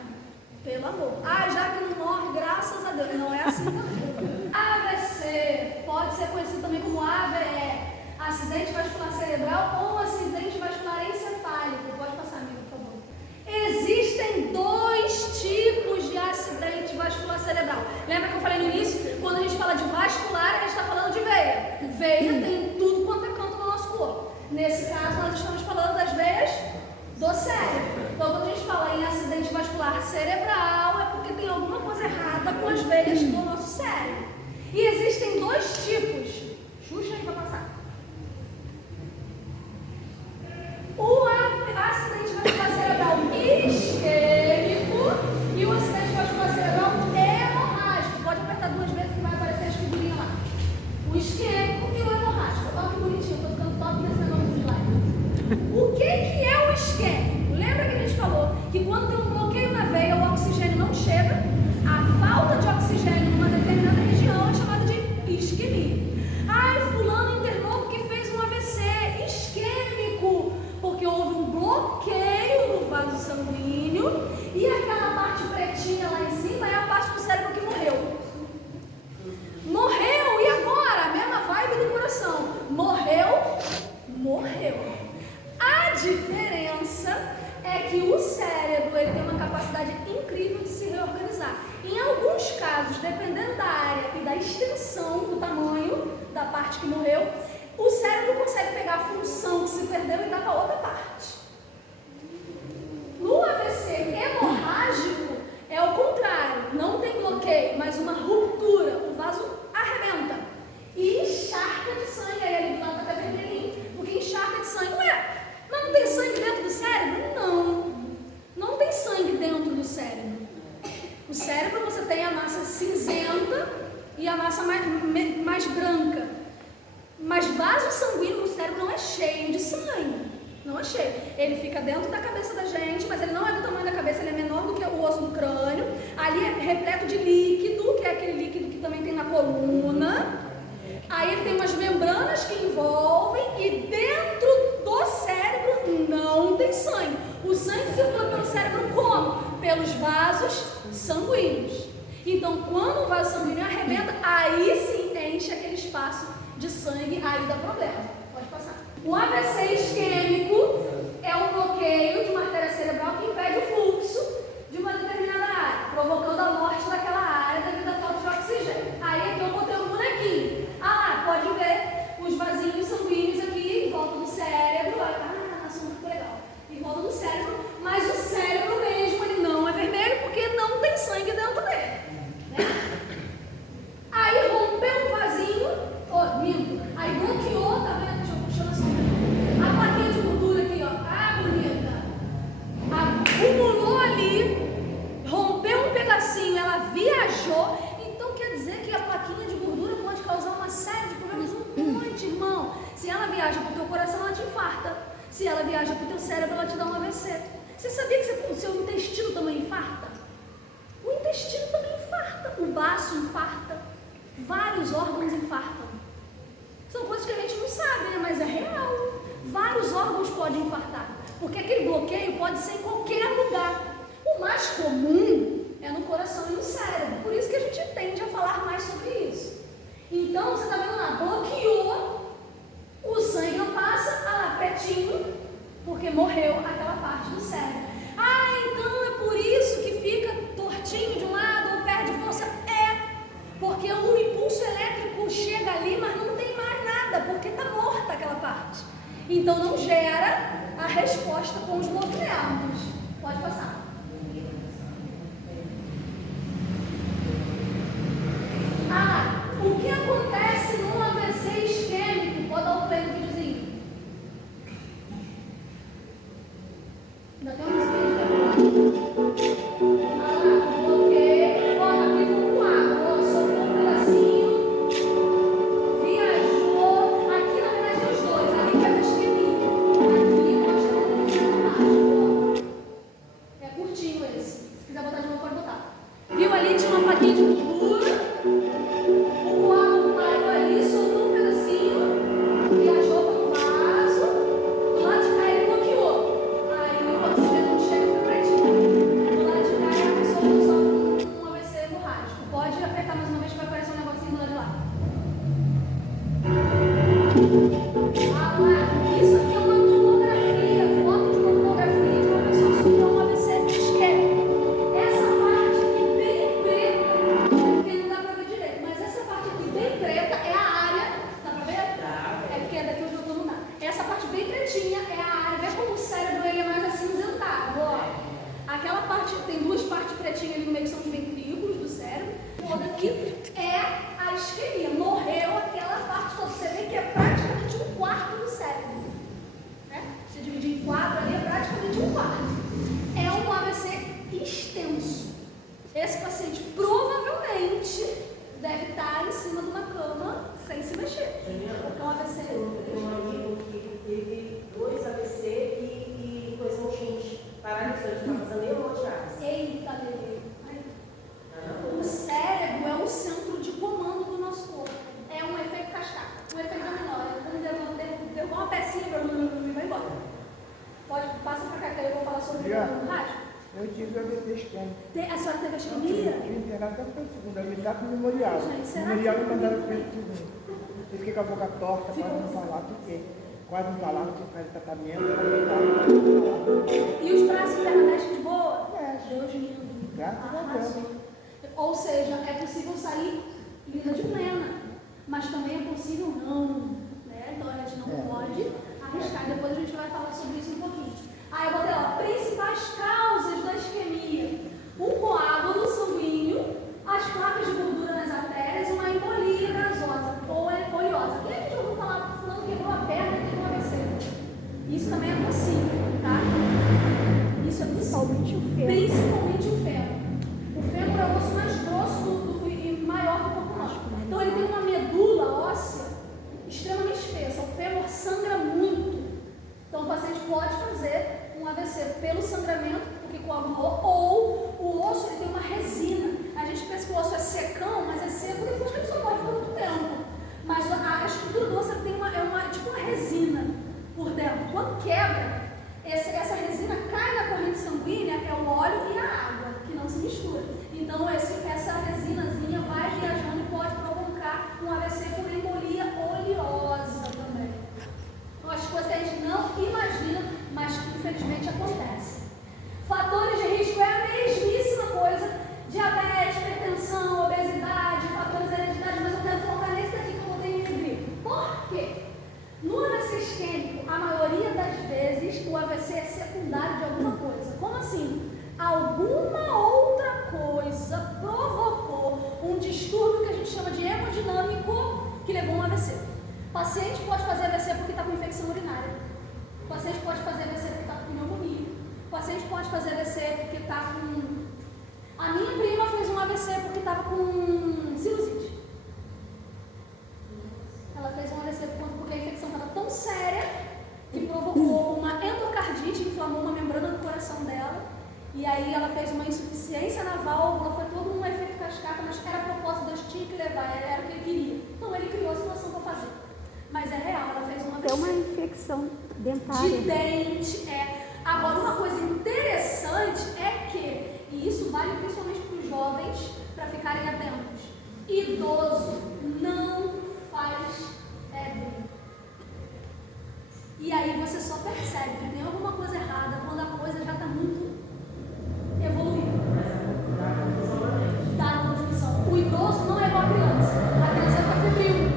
Pelo amor. Já que não morre, graças a Deus. Não é assim também. AVC pode ser conhecido também como AVE, acidente vascular cerebral ou acidente vascular encefálico. Pode passar, amigo, por favor. Existem 2 tipos de acidente vascular cerebral. Lembra que eu falei no início? Quando a gente fala de vascular, a gente está falando de veia. Veia tem tudo quanto é canto no nosso corpo. Nesse caso, nós estamos falando das veias do cérebro. Então, quando a gente fala em acidente vascular cerebral, é porque tem alguma coisa errada com as veias do nosso cérebro. E existem 2 tipos. Xuxa aí para passar. O acidente vascular cerebral isquêmico e o acidente vascular cerebral hemorrágico. Pode apertar 2 vezes que vai aparecer as figurinhas lá. O isquêmico e o hemorrágico. Olha que bonitinho, estou ficando top nesse negócio do slide. O que é o isquêmico? Lembra que a gente falou que quando tem um bloqueio na veia, o oxigênio não chega, a falta de oxigênio numa determinada região é chamada de isquemia. Fulano internou porque fez um AVC isquêmico, porque houve um bloqueio no vaso sanguíneo e aquela parte pretinha lá em cima é a parte do cérebro que morreu. Morreu, e agora? A mesma vibe do coração. Morreu. A diferença é que o cérebro ele tem uma capacidade incrível de se reorganizar. Em alguns casos, dependendo da área e da extensão, do tamanho da parte que morreu, o cérebro consegue pegar a função que se perdeu e dar para outra parte. No AVC hemorrágico é o contrário, não tem bloqueio, mas uma ruptura, o vaso arrebenta e encharca de sangue, aí ali do lado está até vermelhinho, porque encharca de sangue. Mas não tem sangue dentro do cérebro? Não tem sangue dentro do cérebro. O cérebro você tem a massa cinzenta e a massa mais branca. Mas vaso sanguíneo no cérebro não é cheio de sangue. Não é cheio. Ele fica dentro da cabeça da gente, mas ele não é do tamanho da cabeça, ele é menor do que o osso do crânio. Ali é repleto de líquido, que é aquele líquido que também tem na coluna. pelos vasos sanguíneos. Então, quando o vaso sanguíneo arrebenta, aí sim enche aquele espaço de sangue, aí dá problema. Pode passar. O AVC isquêmico é um bloqueio de uma artéria cerebral que impede o fluxo de uma determinada área, provocando a morte daquela área devido à falta de oxigênio. Aí aqui eu botei um bonequinho. Ah lá, pode ver os vasinhos sanguíneos aqui em volta do cérebro. Nossa, muito legal. Em volta do cérebro, mas o cérebro mesmo, ele não é vermelho porque não tem sangue dentro dele. Né? Aí rompeu um vasinho, minto. Aí bloqueou, tá vendo? Deixa eu puxar assim. A plaquinha de gordura aqui, ó. Ah, bonita. Acumulou ali, rompeu um pedacinho, ela viajou. Então quer dizer que a plaquinha de gordura pode causar uma série de problemas, um monte, irmão. Se ela viaja pro teu coração, ela te infarta. Se ela viaja pro teu cérebro, ela te dá um AVC. Você sabia que o seu intestino também infarta? O intestino também infarta. O baço infarta. Vários órgãos infartam. São coisas que a gente não sabe, né? Mas é real. Vários órgãos podem infartar. Porque aquele bloqueio pode ser em qualquer lugar. O mais comum é no coração e no cérebro. Por isso que a gente tende a falar mais sobre isso. Então, você está vendo lá, bloqueou, o sangue não passa, lá, pretinho, porque morreu aquela parte do cérebro. Ah, então é por isso que fica tortinho de um lado ou perde força? É, porque o impulso elétrico chega ali, mas não tem mais nada, porque está morta aquela parte. Então não gera a resposta com os movimentos. Pode passar. O que acontece num AVC isquêmico? Pode dar um play no videozinho. Ainda tem uma música de ok. Ó, aqui vamos com água. Ó, soltou um pedacinho. Viajou. Aqui na verdade tem os dois. Ali faz a isquemia. Aqui nós temos ó. É curtinho esse. Se quiser botar de novo, pode botar. Viu ali? Tinha uma plaquinha de gordura. O coágulo parou ali, soltou um pedacinho, viajou para o vaso, do lado de cá ele bloqueou. Aí o oxigênio não chega, foi pretinho. Do lado de cá a pessoa sofre um AVC hemorrágico. Pode apertar mais uma vez que vai aparecer um negocinho do lado de lá. Ah lá, isso aqui é uma tomografia, foto de uma tomografia de uma pessoa que sofreu um AVC isquêmico. Essa parte aqui bem preta, porque não dá para ver direito, mas essa parte aqui bem preta é a área, dá para ver? É porque é daqui onde eu estou no mar. Essa parte bem pretinha é a área, vê como o cérebro ele é mais acinzentado, ó. Aquela parte, tem duas partes pretinhas ali no meio que são os ventrículos do cérebro, toda aqui é a isquemia, morreu aquela parte toda, você vê que é praticamente um quarto do cérebro, né? Se dividir em quatro ali é praticamente um quarto. É um AVC extenso. Esse paciente provavelmente deve estar em cima de uma cama sem se mexer. Porque é um AVC. Eu tenho um amigo que teve 2 AVC e coisa mochins. Paralisou, ele está fazendo hemodiálise. Eita, bebê. O cérebro é o centro de comando do nosso corpo. É um efeito cascata, um efeito dominó. Quando derrubar uma pecinha para mim, vai embora. Pode, passa para cá que eu vou falar sobre o rádio. Eu tive AVC isquêmico. A senhora teve isquemia? Eu tive internado até para o segundo, eu me dá com memorial. Memorial me mandaram para o segundo. Eu fiquei com a boca torta, quase não falava, fiquei. Quase não falava, tinha que fazer tratamento. E os braços e perna descem de boa? É. Deus lindo. Graças a Deus. Ou seja, é possível sair linda de plena, mas também é possível não, né? Então a gente não pode arriscar. Depois a gente vai falar sobre isso um pouquinho. Aí eu botei, ó, principais causas da isquemia: um coágulo sanguíneo, as placas de gordura nas artérias e uma embolia gasosa ou poliose. Quem é que já ouviu falar fulano quebrou a perna e teve um AVC? Isso também é possível, tá? Isso é possível. Principalmente o fêmur. O fêmur é o osso mais grosso e maior do corpo humano. Então ele tem uma medula óssea extremamente espessa. O fêmur sangra muito. Então o paciente pode fazer um AVC pelo sangramento pode fazer AVC porque está com... A minha prima fez um AVC porque estava com sinusite. Ela fez um AVC porque a infecção estava tão séria que provocou uma endocardite, inflamou uma membrana do coração dela. E aí ela fez uma insuficiência na válvula, foi todo um efeito cascata, mas era a propósito, Deus tinha que levar, era o que ele queria. Então ele criou a situação para fazer. Mas é real, ela fez uma AVC. É uma infecção dentária. De dente, Agora, uma coisa interessante é que, e isso vale principalmente para os jovens, para ficarem atentos, idoso não faz febre. E aí você só percebe que tem alguma coisa errada quando a coisa já está muito evoluída. Dá confusão. O idoso não é igual a criança. A criança fica febril.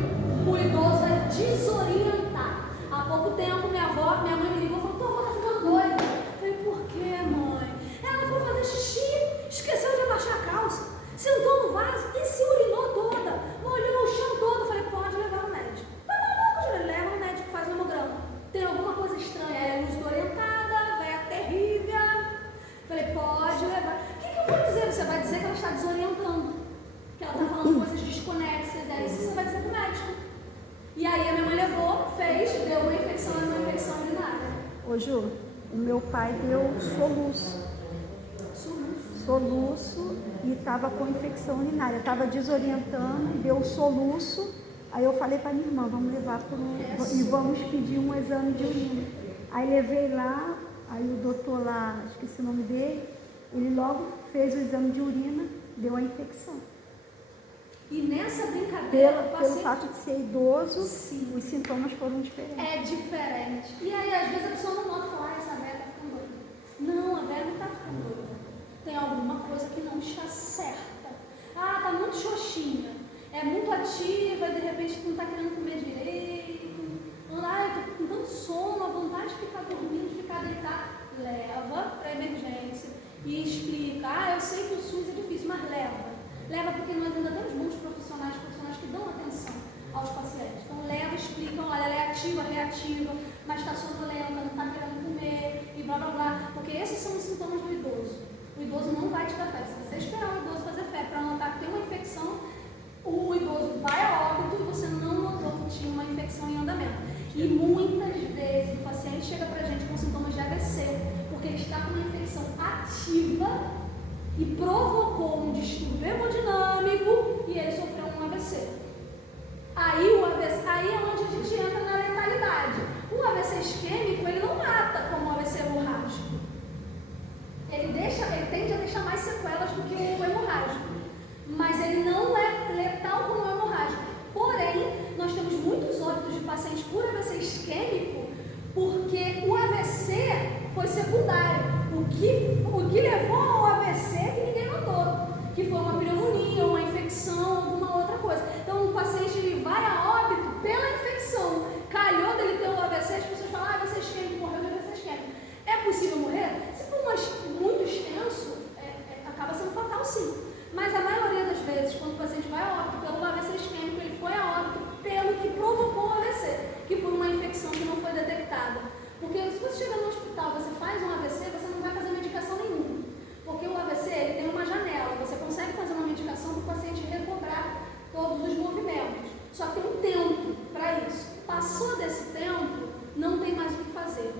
O idoso vai desorientar. Há pouco tempo, minha mãe me ligou e falou: tua avó tá ficando doida. Eu falei: por quê, mãe? Ela foi fazer xixi, esqueceu de abaixar a calça, sentou no vaso e se urinou toda, molhou o chão todo. Eu falei: pode levar no médico. Tá maluco, Juliana? Leva no médico, faz um hemograma. Tem alguma coisa estranha, ela é desorientada, vai terrível. Eu falei: pode levar. O que eu vou dizer? Você vai dizer que ela está desorientando, que ela está falando coisas desconexas, isso você vai dizer pro médico. E aí a minha mãe levou, fez, deu uma infecção urinária. Ô Ju, o meu pai deu soluço e estava com infecção urinária, estava desorientando, deu soluço. Aí eu falei para minha irmã: vamos levar e vamos pedir um exame de urina. Aí levei lá, aí o doutor lá, esqueci o nome dele, ele logo fez o exame de urina, deu a infecção. E nessa brincadeira, pelo fato de ser idoso, sim, os sintomas foram diferentes. É diferente. E aí, às vezes, a pessoa não nota e fala: essa velha está ficando doida. Não, a velha não está ficando doida. Tem alguma coisa que não está certa. Está muito xoxinha. É muito ativa, de repente não está querendo comer direito. Eu estou com tanto sono, a vontade de ficar dormindo, de ficar deitado. Leva para a emergência e explica: eu sei que o SUS é difícil, mas leva. Leva porque nós ainda temos muitos profissionais que dão atenção aos pacientes. Então leva, explicam: olha, ela é ativa, reativa, mas está sonolenta, não está querendo comer e blá blá blá. Porque esses são os sintomas do idoso. O idoso não vai te dar febre. Se você esperar o idoso fazer febre para notar que tem uma infecção, o idoso vai a óbito e você não notou que tinha uma infecção em andamento. E muitas vezes o paciente chega para a gente com sintomas de AVC, porque ele está com uma infecção ativa e provocou um distúrbio hemodinâmico e ele sofreu um AVC. Aí é onde a gente entra na letalidade. O AVC isquêmico, ele não mata como o AVC hemorrágico. Ele tende a deixar mais sequelas do que o hemorrágico. Mas ele não é letal como o hemorrágico. Porém, nós temos muitos óbitos de pacientes por AVC isquêmico porque o AVC foi secundário. O que levou ao AVC que ninguém notou, que foi uma pneumonia, uma infecção, alguma outra coisa. Então o paciente ele vai a óbito pela infecção. Calhou dele ter o AVC, as pessoas falam: AVC isquêmico, morreu de AVC isquêmico. É possível morrer? Se for muito extenso, acaba sendo fatal, sim. Mas a maioria das vezes, quando o paciente vai a óbito pelo AVC isquêmico, ele foi a óbito pelo que provocou o AVC, que foi uma infecção que não foi detectada. Porque se você chega no hospital, você faz um AVC, você não vai fazer medicação nenhuma. Porque o AVC ele tem uma janela, você consegue fazer uma medicação para o paciente recobrar todos os movimentos. Só que tem um tempo para isso. Passou desse tempo, não tem mais o que fazer.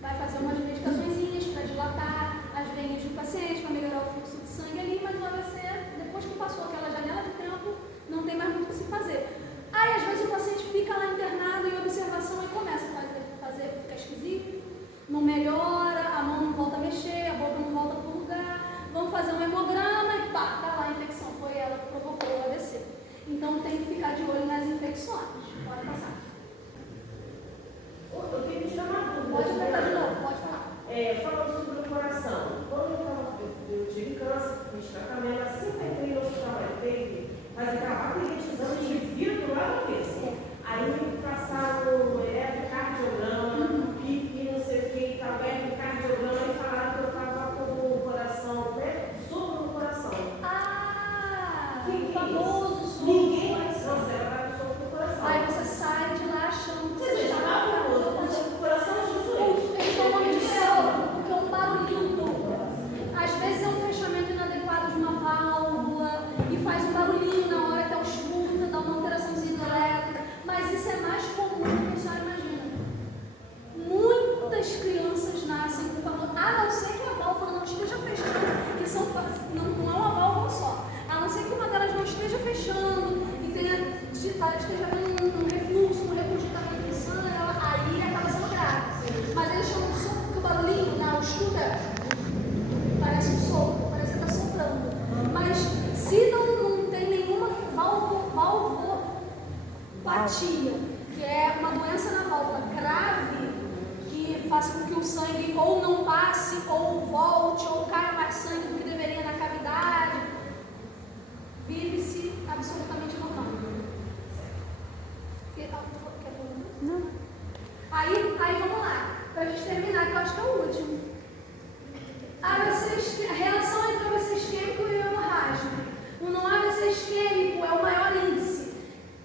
Vai fazer umas medicaçõezinhas para dilatar as veias do paciente, para melhorar o fluxo de sangue ali, mas o AVC, depois que passou aquela janela de tempo, não tem mais muito o que se fazer. Aí às vezes o paciente fica lá internado em observação e começa a fazer, fica esquisito, não melhora, a mão não volta a mexer, a boca não volta para o lugar, vamos fazer um hemograma e pá, tá lá a infecção, foi ela que provocou o AVC. Então tem que ficar de olho nas infecções. Pode passar. Eu tenho que tirar uma dúvida. Pode apertar de novo, pode falar. Falando sobre o coração, quando eu tive câncer, fiz tratamento, assim que entrei no hospital, mas acabava de exames de vidro lá no avesso. Aí me passaram cardiograma e não sei o que, também cardiograma, e falaram que eu estava com o coração, sobre o coração. Que famoso som. Ninguém vai se considerar o som do coração. Aí você sai de lá achando que você já estava famoso, o coração de Jesus. Eles estão morrendo de céu, porque é um barulho neuropatia, que é uma doença na válvula grave que faz com que o sangue ou não passe, ou volte, ou caia mais sangue do que deveria na cavidade, vive-se absolutamente normal. Não. Aí vamos lá, para a gente terminar, que eu acho que é o último. A relação entre o AVC isquêmico e o hemorrágico. O não AVC isquêmico é o maior índice.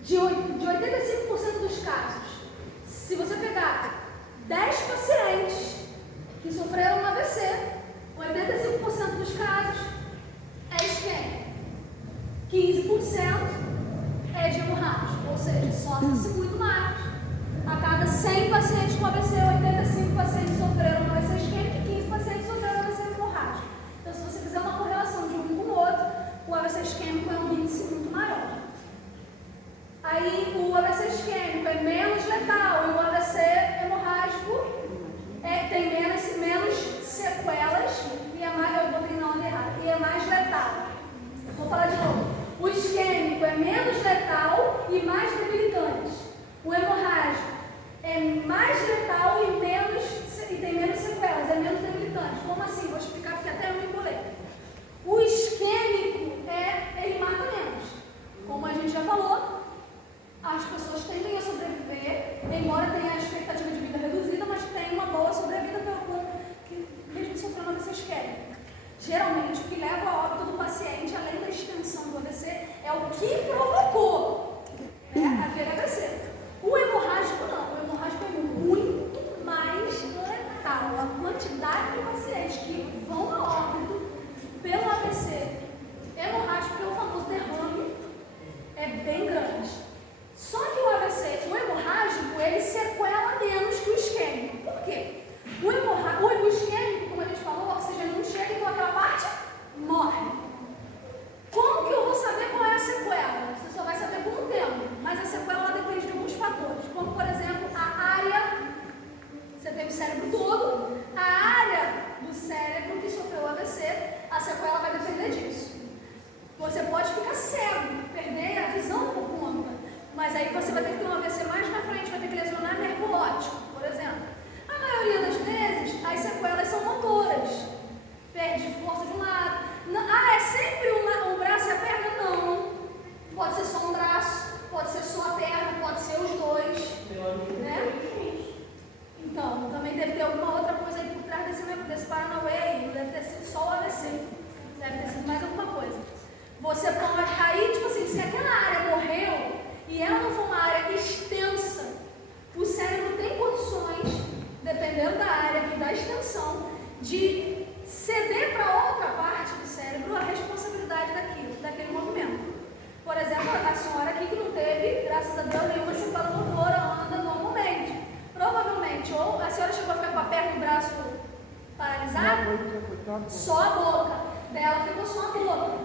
De 85% dos casos, se você pegar 10 pacientes que sofreram um AVC, 85% dos casos é isquêmico. 15% é de hemorrágico, ou seja, sofre-se muito mais. A cada 100 pacientes com AVC, 85 pacientes sofreram um AVC isquêmico e 15 pacientes sofreram AVC hemorrágico. Então, se você fizer uma correlação de um com o outro, o AVC isquêmico é um índice muito maior. Aí, o AVC isquêmico é menos letal e o AVC hemorrágico tem menos sequelas e é mais, eu botei na ordem errada, e é mais letal. Vou falar de novo. O isquêmico é menos letal e mais debilitante. O hemorrágico é mais letal e tem menos sequelas, é menos debilitante. Como assim? Vou explicar porque até eu me embolei. O isquêmico ele mata menos. Como a gente já falou, as pessoas tendem a sobreviver, embora tenha a expectativa de vida reduzida, mas tem uma boa sobrevida mesmo sofrendo AVC isquêmico. Geralmente, o que leva ao óbito do paciente, além da extensão do AVC, é o que provocou aquele AVC. O hemorrágico não. O hemorrágico é muito mais letal. A quantidade de pacientes que vão a óbito pelo AVC hemorrágico, pelo famoso derrame, é bem grande. Só que o hemorrágico, ele sequela menos que o isquêmico. Por quê? O isquêmico, como a gente falou, o oxigênio não chega, então aquela parte morre. Como que eu vou saber qual é a sequela? Você só vai saber com o tempo, mas a sequela ela depende de alguns fatores, como por exemplo a área, você tem o cérebro todo, a área do cérebro que sofreu o AVC, a sequela vai depender disso. Você pode ficar cego, perder a visão por conta, mas aí você vai ter que ter um AVC mais na frente, vai ter que lesionar nervo óptico, por exemplo. A maioria das vezes, as sequelas são motoras, perde força de um lado. É sempre um braço e a perna? Não. Pode ser só um braço, pode ser só a perna, pode ser os dois. Né? Então, também deve ter alguma outra coisa aí por trás desse Paranauê, não deve ter sido só o AVC, deve ter sido mais alguma coisa. Você pode, aí, tipo assim, se aquela área morreu e ela não for uma área extensa, o cérebro tem condições, dependendo da área e da extensão, de ceder para outra parte do cérebro a responsabilidade daquele movimento. Por exemplo, a senhora aqui que não teve, graças a Deus, nenhuma sequela motora, anda normalmente. Provavelmente, ou a senhora chegou a ficar com a perna e o braço paralisado, só a boca. Dela ficou só a boca.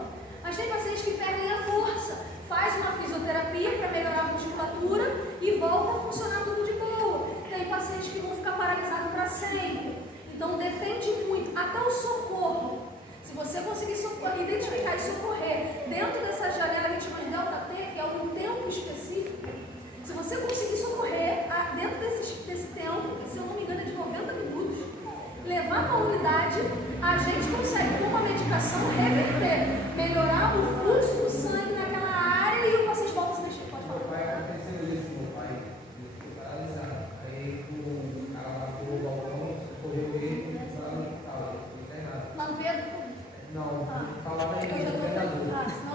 Mas tem pacientes que perdem a força, faz uma fisioterapia para melhorar a musculatura e volta a funcionar tudo de boa. Tem pacientes que vão ficar paralisados para sempre. Então depende muito, até o socorro. Se você conseguir identificar e socorrer dentro dessa janela que a gente chama de delta T, que é um tempo específico, se você conseguir socorrer dentro desse tempo, que se eu não me engano é de 90 minutos, levar para a unidade, a gente consegue com uma medicação reverter, melhorar o fluxo do sangue naquela área e o paciente volta a se mexer. Pode falar. Meu pai aconteceu isso, meu pai ficou paralisado. Aí o cara bateu o balcão, correu ele, lá no hospital, internado. Lá no Pedro? Não, tá lá na igreja, internado. Senão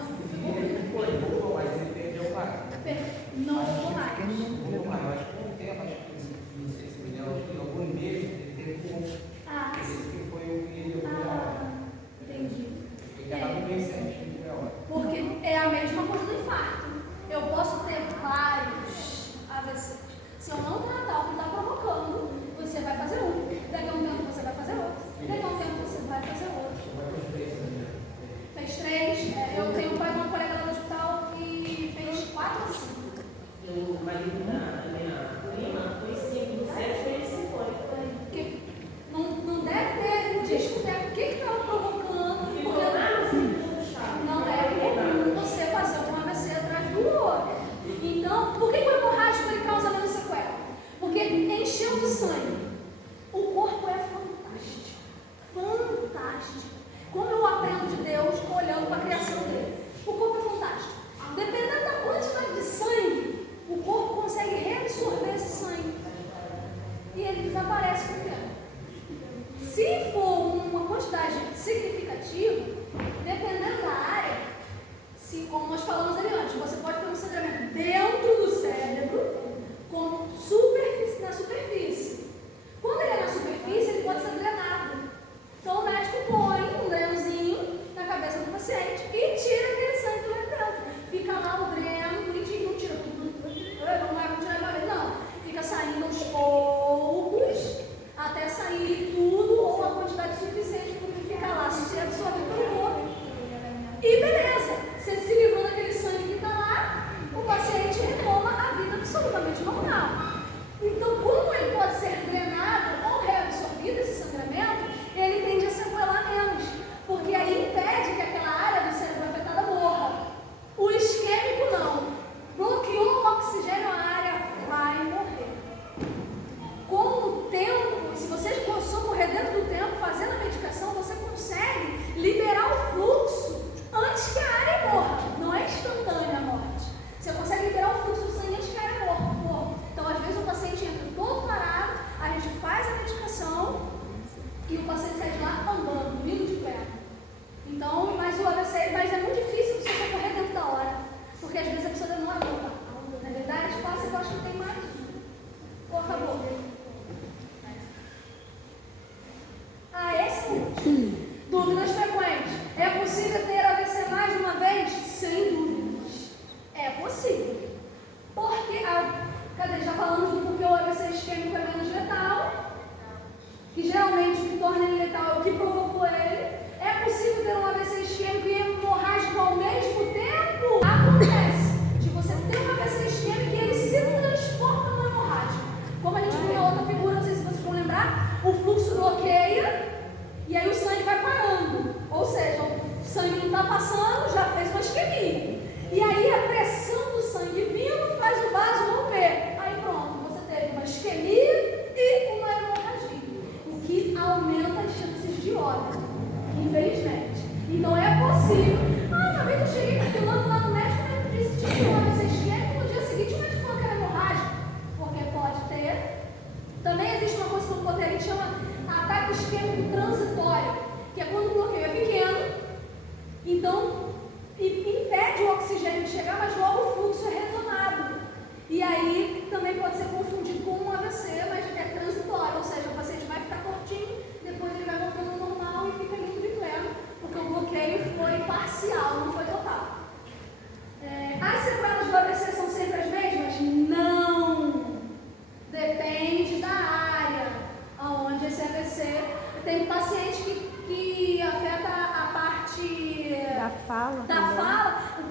o AVC, mas é muito difícil você socorrer dentro da hora, porque às vezes a pessoa demora a voltar. Na verdade, passa que eu acho que tem mais. Ou acabou? Esse é o último. Dúvidas frequentes. É possível ter AVC mais de uma vez? Sem dúvidas. É possível. Porque, cadê? Já falamos do porquê o AVC isquêmico é menos letal, que geralmente o que torna ele letal é o que provocou ele. É possível ter um AVC isquêmico e hemorrágico ao mesmo tempo? Acontece. De você ter um AVC isquêmico e ele se transforma no hemorrágico. Como a gente viu na outra figura, não sei se vocês vão lembrar, o fluxo bloqueia e aí o sangue vai parando. Ou seja, o sangue não está passando, já fez uma isquemia. E aí a pressão do sangue vindo faz o vaso romper. Aí pronto, você teve uma isquemia e uma hemorragia, o que aumenta as chances de óbito, infelizmente. Então é possível. Uma vez eu cheguei filmando lá no médico, ele disse que tinha um AVC isquêmico, no dia seguinte o médico falou que era hemorrágico, porque pode ter. Também existe uma coisa que eu botei ali que chama ataque isquêmico transitório, que é quando o bloqueio é pequeno, então impede o oxigênio de chegar, mas logo o fluxo é retomado. E aí também pode ser confundido com um AVC, mas é transitório, ou seja, o paciente vai ficar curtinho, depois ele vai voltando ao normal e fica limpo de pleno, porque o bloqueio foi parcial, não foi total. As sequelas do AVC são sempre as mesmas? Não! Depende da área onde esse AVC. Tem paciente que afeta a parte da fala.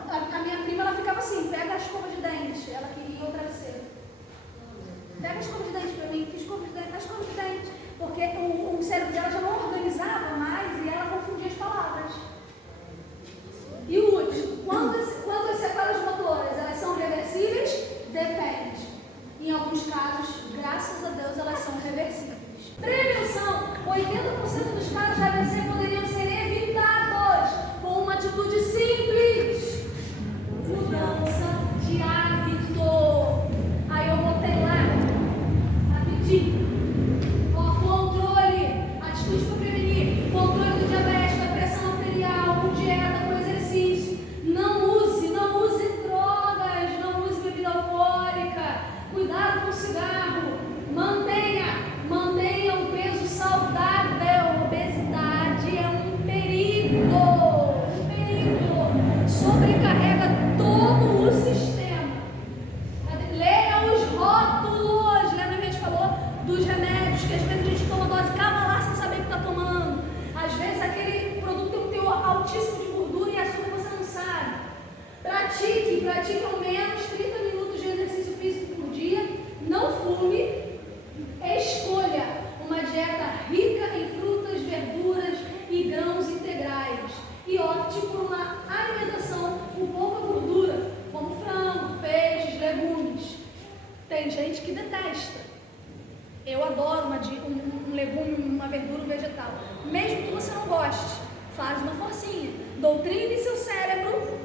A minha prima, ela ficava assim: pega a escova de dente. Ela queria o travesseiro. Pega a escova de dente pra mim. Que escova de dente? A escova de dente. Porque o cérebro dela já não organizava mais e ela confundia as palavras. E o último, quando as sequelas motoras elas são reversíveis? Depende. Em alguns casos, graças a Deus, elas são reversíveis. Prevenção: 80% dos casos de AVC poderiam ser evitados com uma atitude simples. Mudança de hábito. Aí eu botei lá, rapidinho. Controle, atitude para prevenir. Controle do diabetes, da pressão arterial, com dieta, com exercício. Não use drogas, não use bebida alcoólica. Cuidado com o cigarro. Mantenha um peso saudável. Obesidade é um perigo. Sobrecarrega todo o sistema. Leia os rótulos. Lembra que a gente falou dos remédios, que às vezes a gente toma dose cavalar sem saber o que está tomando. Às vezes aquele produto tem um teor altíssimo de gordura e açúcar você não sabe. Pratique ao menos 30 minutos de exercício físico por dia. Não fume. Escolha uma dieta rica em frutas, verduras e grãos integrais. E opte por uma alimentação com pouca gordura, como frango, peixes, legumes. Tem gente que detesta. Eu adoro um legume, uma verdura, um vegetal. Mesmo que você não goste, faz uma forcinha. Doutrine seu cérebro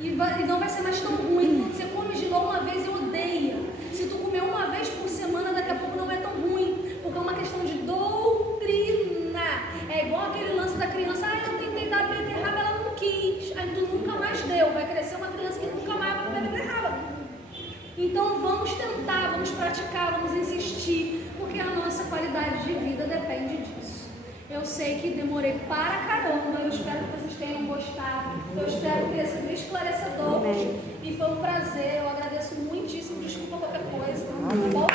e não vai ser mais tão ruim. Você come de novo uma vez e odeia. Se tu comer uma vez por semana, daqui a pouco não é tão ruim, porque é uma questão de doutrina. É igual aquele lance da criança: eu tentei dar beterraba, ela não quis, aí tu nunca mais deu. Vai crescer uma criança que nunca mais vai comer beterraba. Então vamos tentar, vamos praticar, vamos insistir, porque a nossa qualidade de vida depende disso. Eu sei que demorei para caramba, eu espero que vocês tenham gostado, eu espero que tenha sido esclarecedor. E foi um prazer, eu agradeço muitíssimo, desculpa qualquer coisa, tá bom?